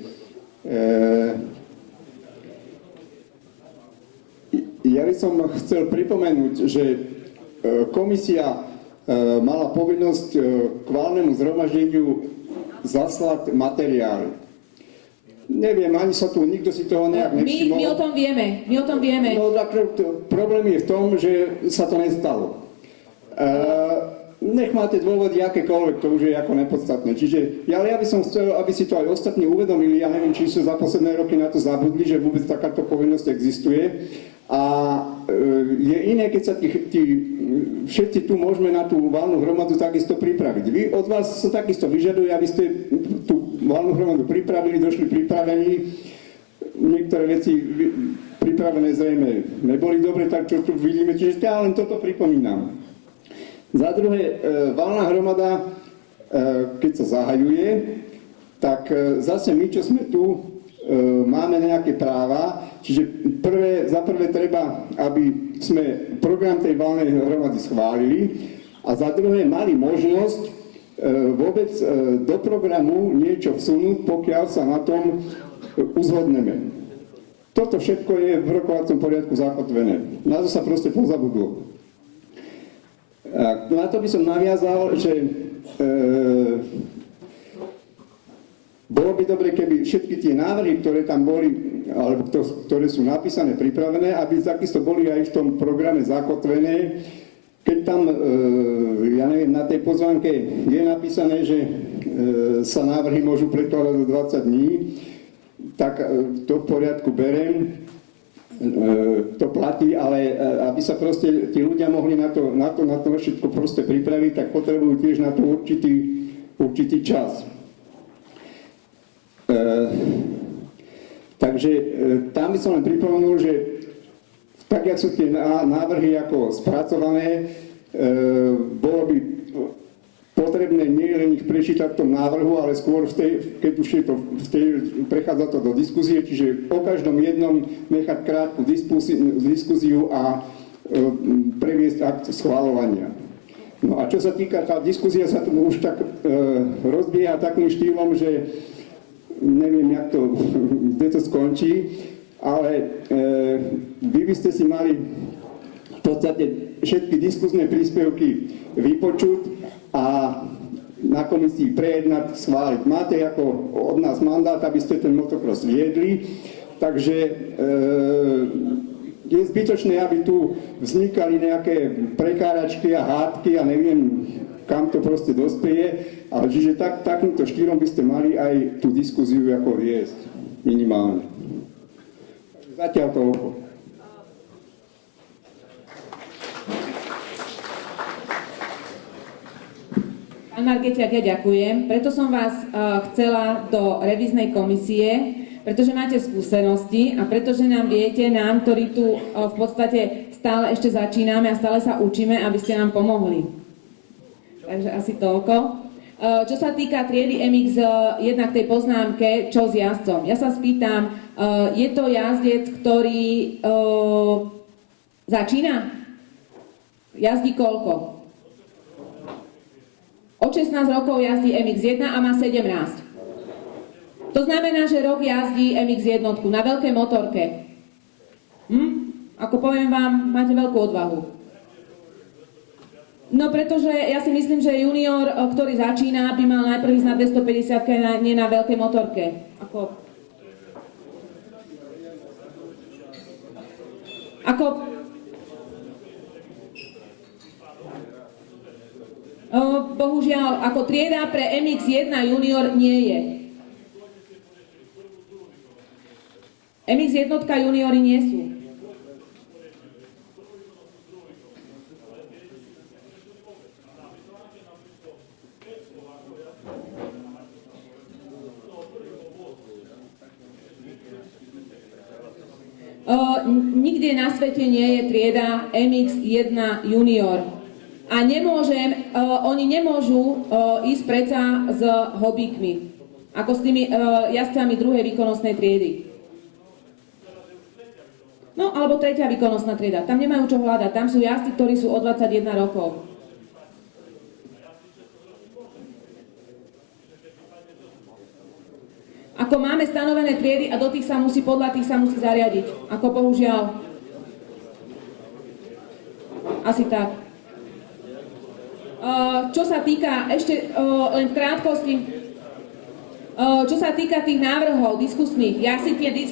ja by som chcel pripomenúť, že komisia mala povinnosť k valnému zhromaždeniu zaslať materiály. Neviem, ani sa tu, nikto si toho nejak nevšimol. My o tom vieme. No tak problém je v tom, že sa to nestalo. Nech máte dôvody akékoľvek, to už je ako nepodstatné. Čiže, ale ja by som chcel, aby si to aj ostatní uvedomili, ja neviem, či sú za posledné roky na to zabudli, že vôbec takáto povinnosť existuje. A je iné, keď sa všetci tu môžeme na tú valnú hromadu takisto pripraviť. Od vás sa takisto vyžaduje, aby ste tú valnú hromadu pripravili, došli pripravení. Niektoré veci pripravené zrejme neboli dobre, tak čo tu vidíme, čiže ja len toto pripomínam. Za druhé, valná hromada, keď sa zahajuje, tak zase my, čo sme tu, máme nejaké práva, čiže za prvé treba, aby sme program tej valnej hromady schválili a za druhé mali možnosť vôbec do programu niečo vsunúť, pokiaľ sa na tom uzhodneme. Toto všetko je v rokovacom poriadku zakotvené. Na to sa proste pozabudlo. Na to by som naviazal, že bolo by dobre, keby všetky tie návrhy, ktoré tam boli, alebo ktoré sú napísané, pripravené, aby takisto boli aj v tom programe zakotvené. Keď tam, ja neviem, na tej pozvánke je napísané, že sa návrhy môžu predkladať do 20 dní, tak to v poriadku beriem, to platí, ale aby sa proste tí ľudia mohli na to všetko proste pripraviť, tak potrebujú tiež na to určitý čas. Takže tam by som len pripomenul, že tak, jak sú tie návrhy ako spracované, bolo by potrebné nie len ich prečítať v tom návrhu, ale skôr keď už je to prechádza to do diskuzie, čiže o každom jednom nechať krátku diskuziu a previesť akt schvaľovania. No a čo sa týka, tá diskusia sa tu už tak rozbieha takým štýlom, že neviem, kde to skončí, ale vy by ste si mali v podstate všetky diskuzné príspevky vypočuť a na komisii prejednať, schváliť. Máte ako od nás mandát, aby ste ten motocross viedli, takže je zbytočné, aby tu vznikali nejaké prekáračky a hádky a neviem, kam to proste dospeje, ale čiže takýmto štýlom by ste mali aj tú diskuziu ako viesť, minimálne. Zatiaľ toľko. Pán Margetiak, ja ďakujem. Preto som vás chcela do revíznej komisie, pretože máte skúsenosti a pretože nám viete, nám, ktorí tu v podstate stále ešte začíname a stále sa učíme, aby ste nám pomohli. Takže asi toľko. Čo sa týka triedy MX, jednak tej poznámke, čo s jazdcom. Ja sa spýtam, je to jazdec, ktorý začína? Jazdí koľko? Od 16 rokov jazdí MX-1 a má 17. To znamená, že rok jazdí MX-1 na veľkej motorke. Ako poviem vám, máte veľkú odvahu. No pretože ja si myslím, že junior, ktorý začína, by mal najprv ísť na 250, nie na veľkej motorke. Bohužiaľ, ako trieda pre MX-1 junior nie je. MX-1 juniory nie sú. Nikde na svete nie je trieda MX-1 junior. A oni nemôžu ísť predsa s hobíkmi, ako s tými jazdcami druhej výkonnostnej triedy. No, alebo tretia výkonnostná trieda. Tam nemajú čo hľadať. Tam sú jazdci, ktorí sú od 21 rokov. Ako máme stanovené triedy a podľa tých sa musí zariadiť. Ako bohužiaľ. Asi tak. Čo sa týka, ešte len v krátkosti, čo sa týka tých návrhov diskusných, ja si tie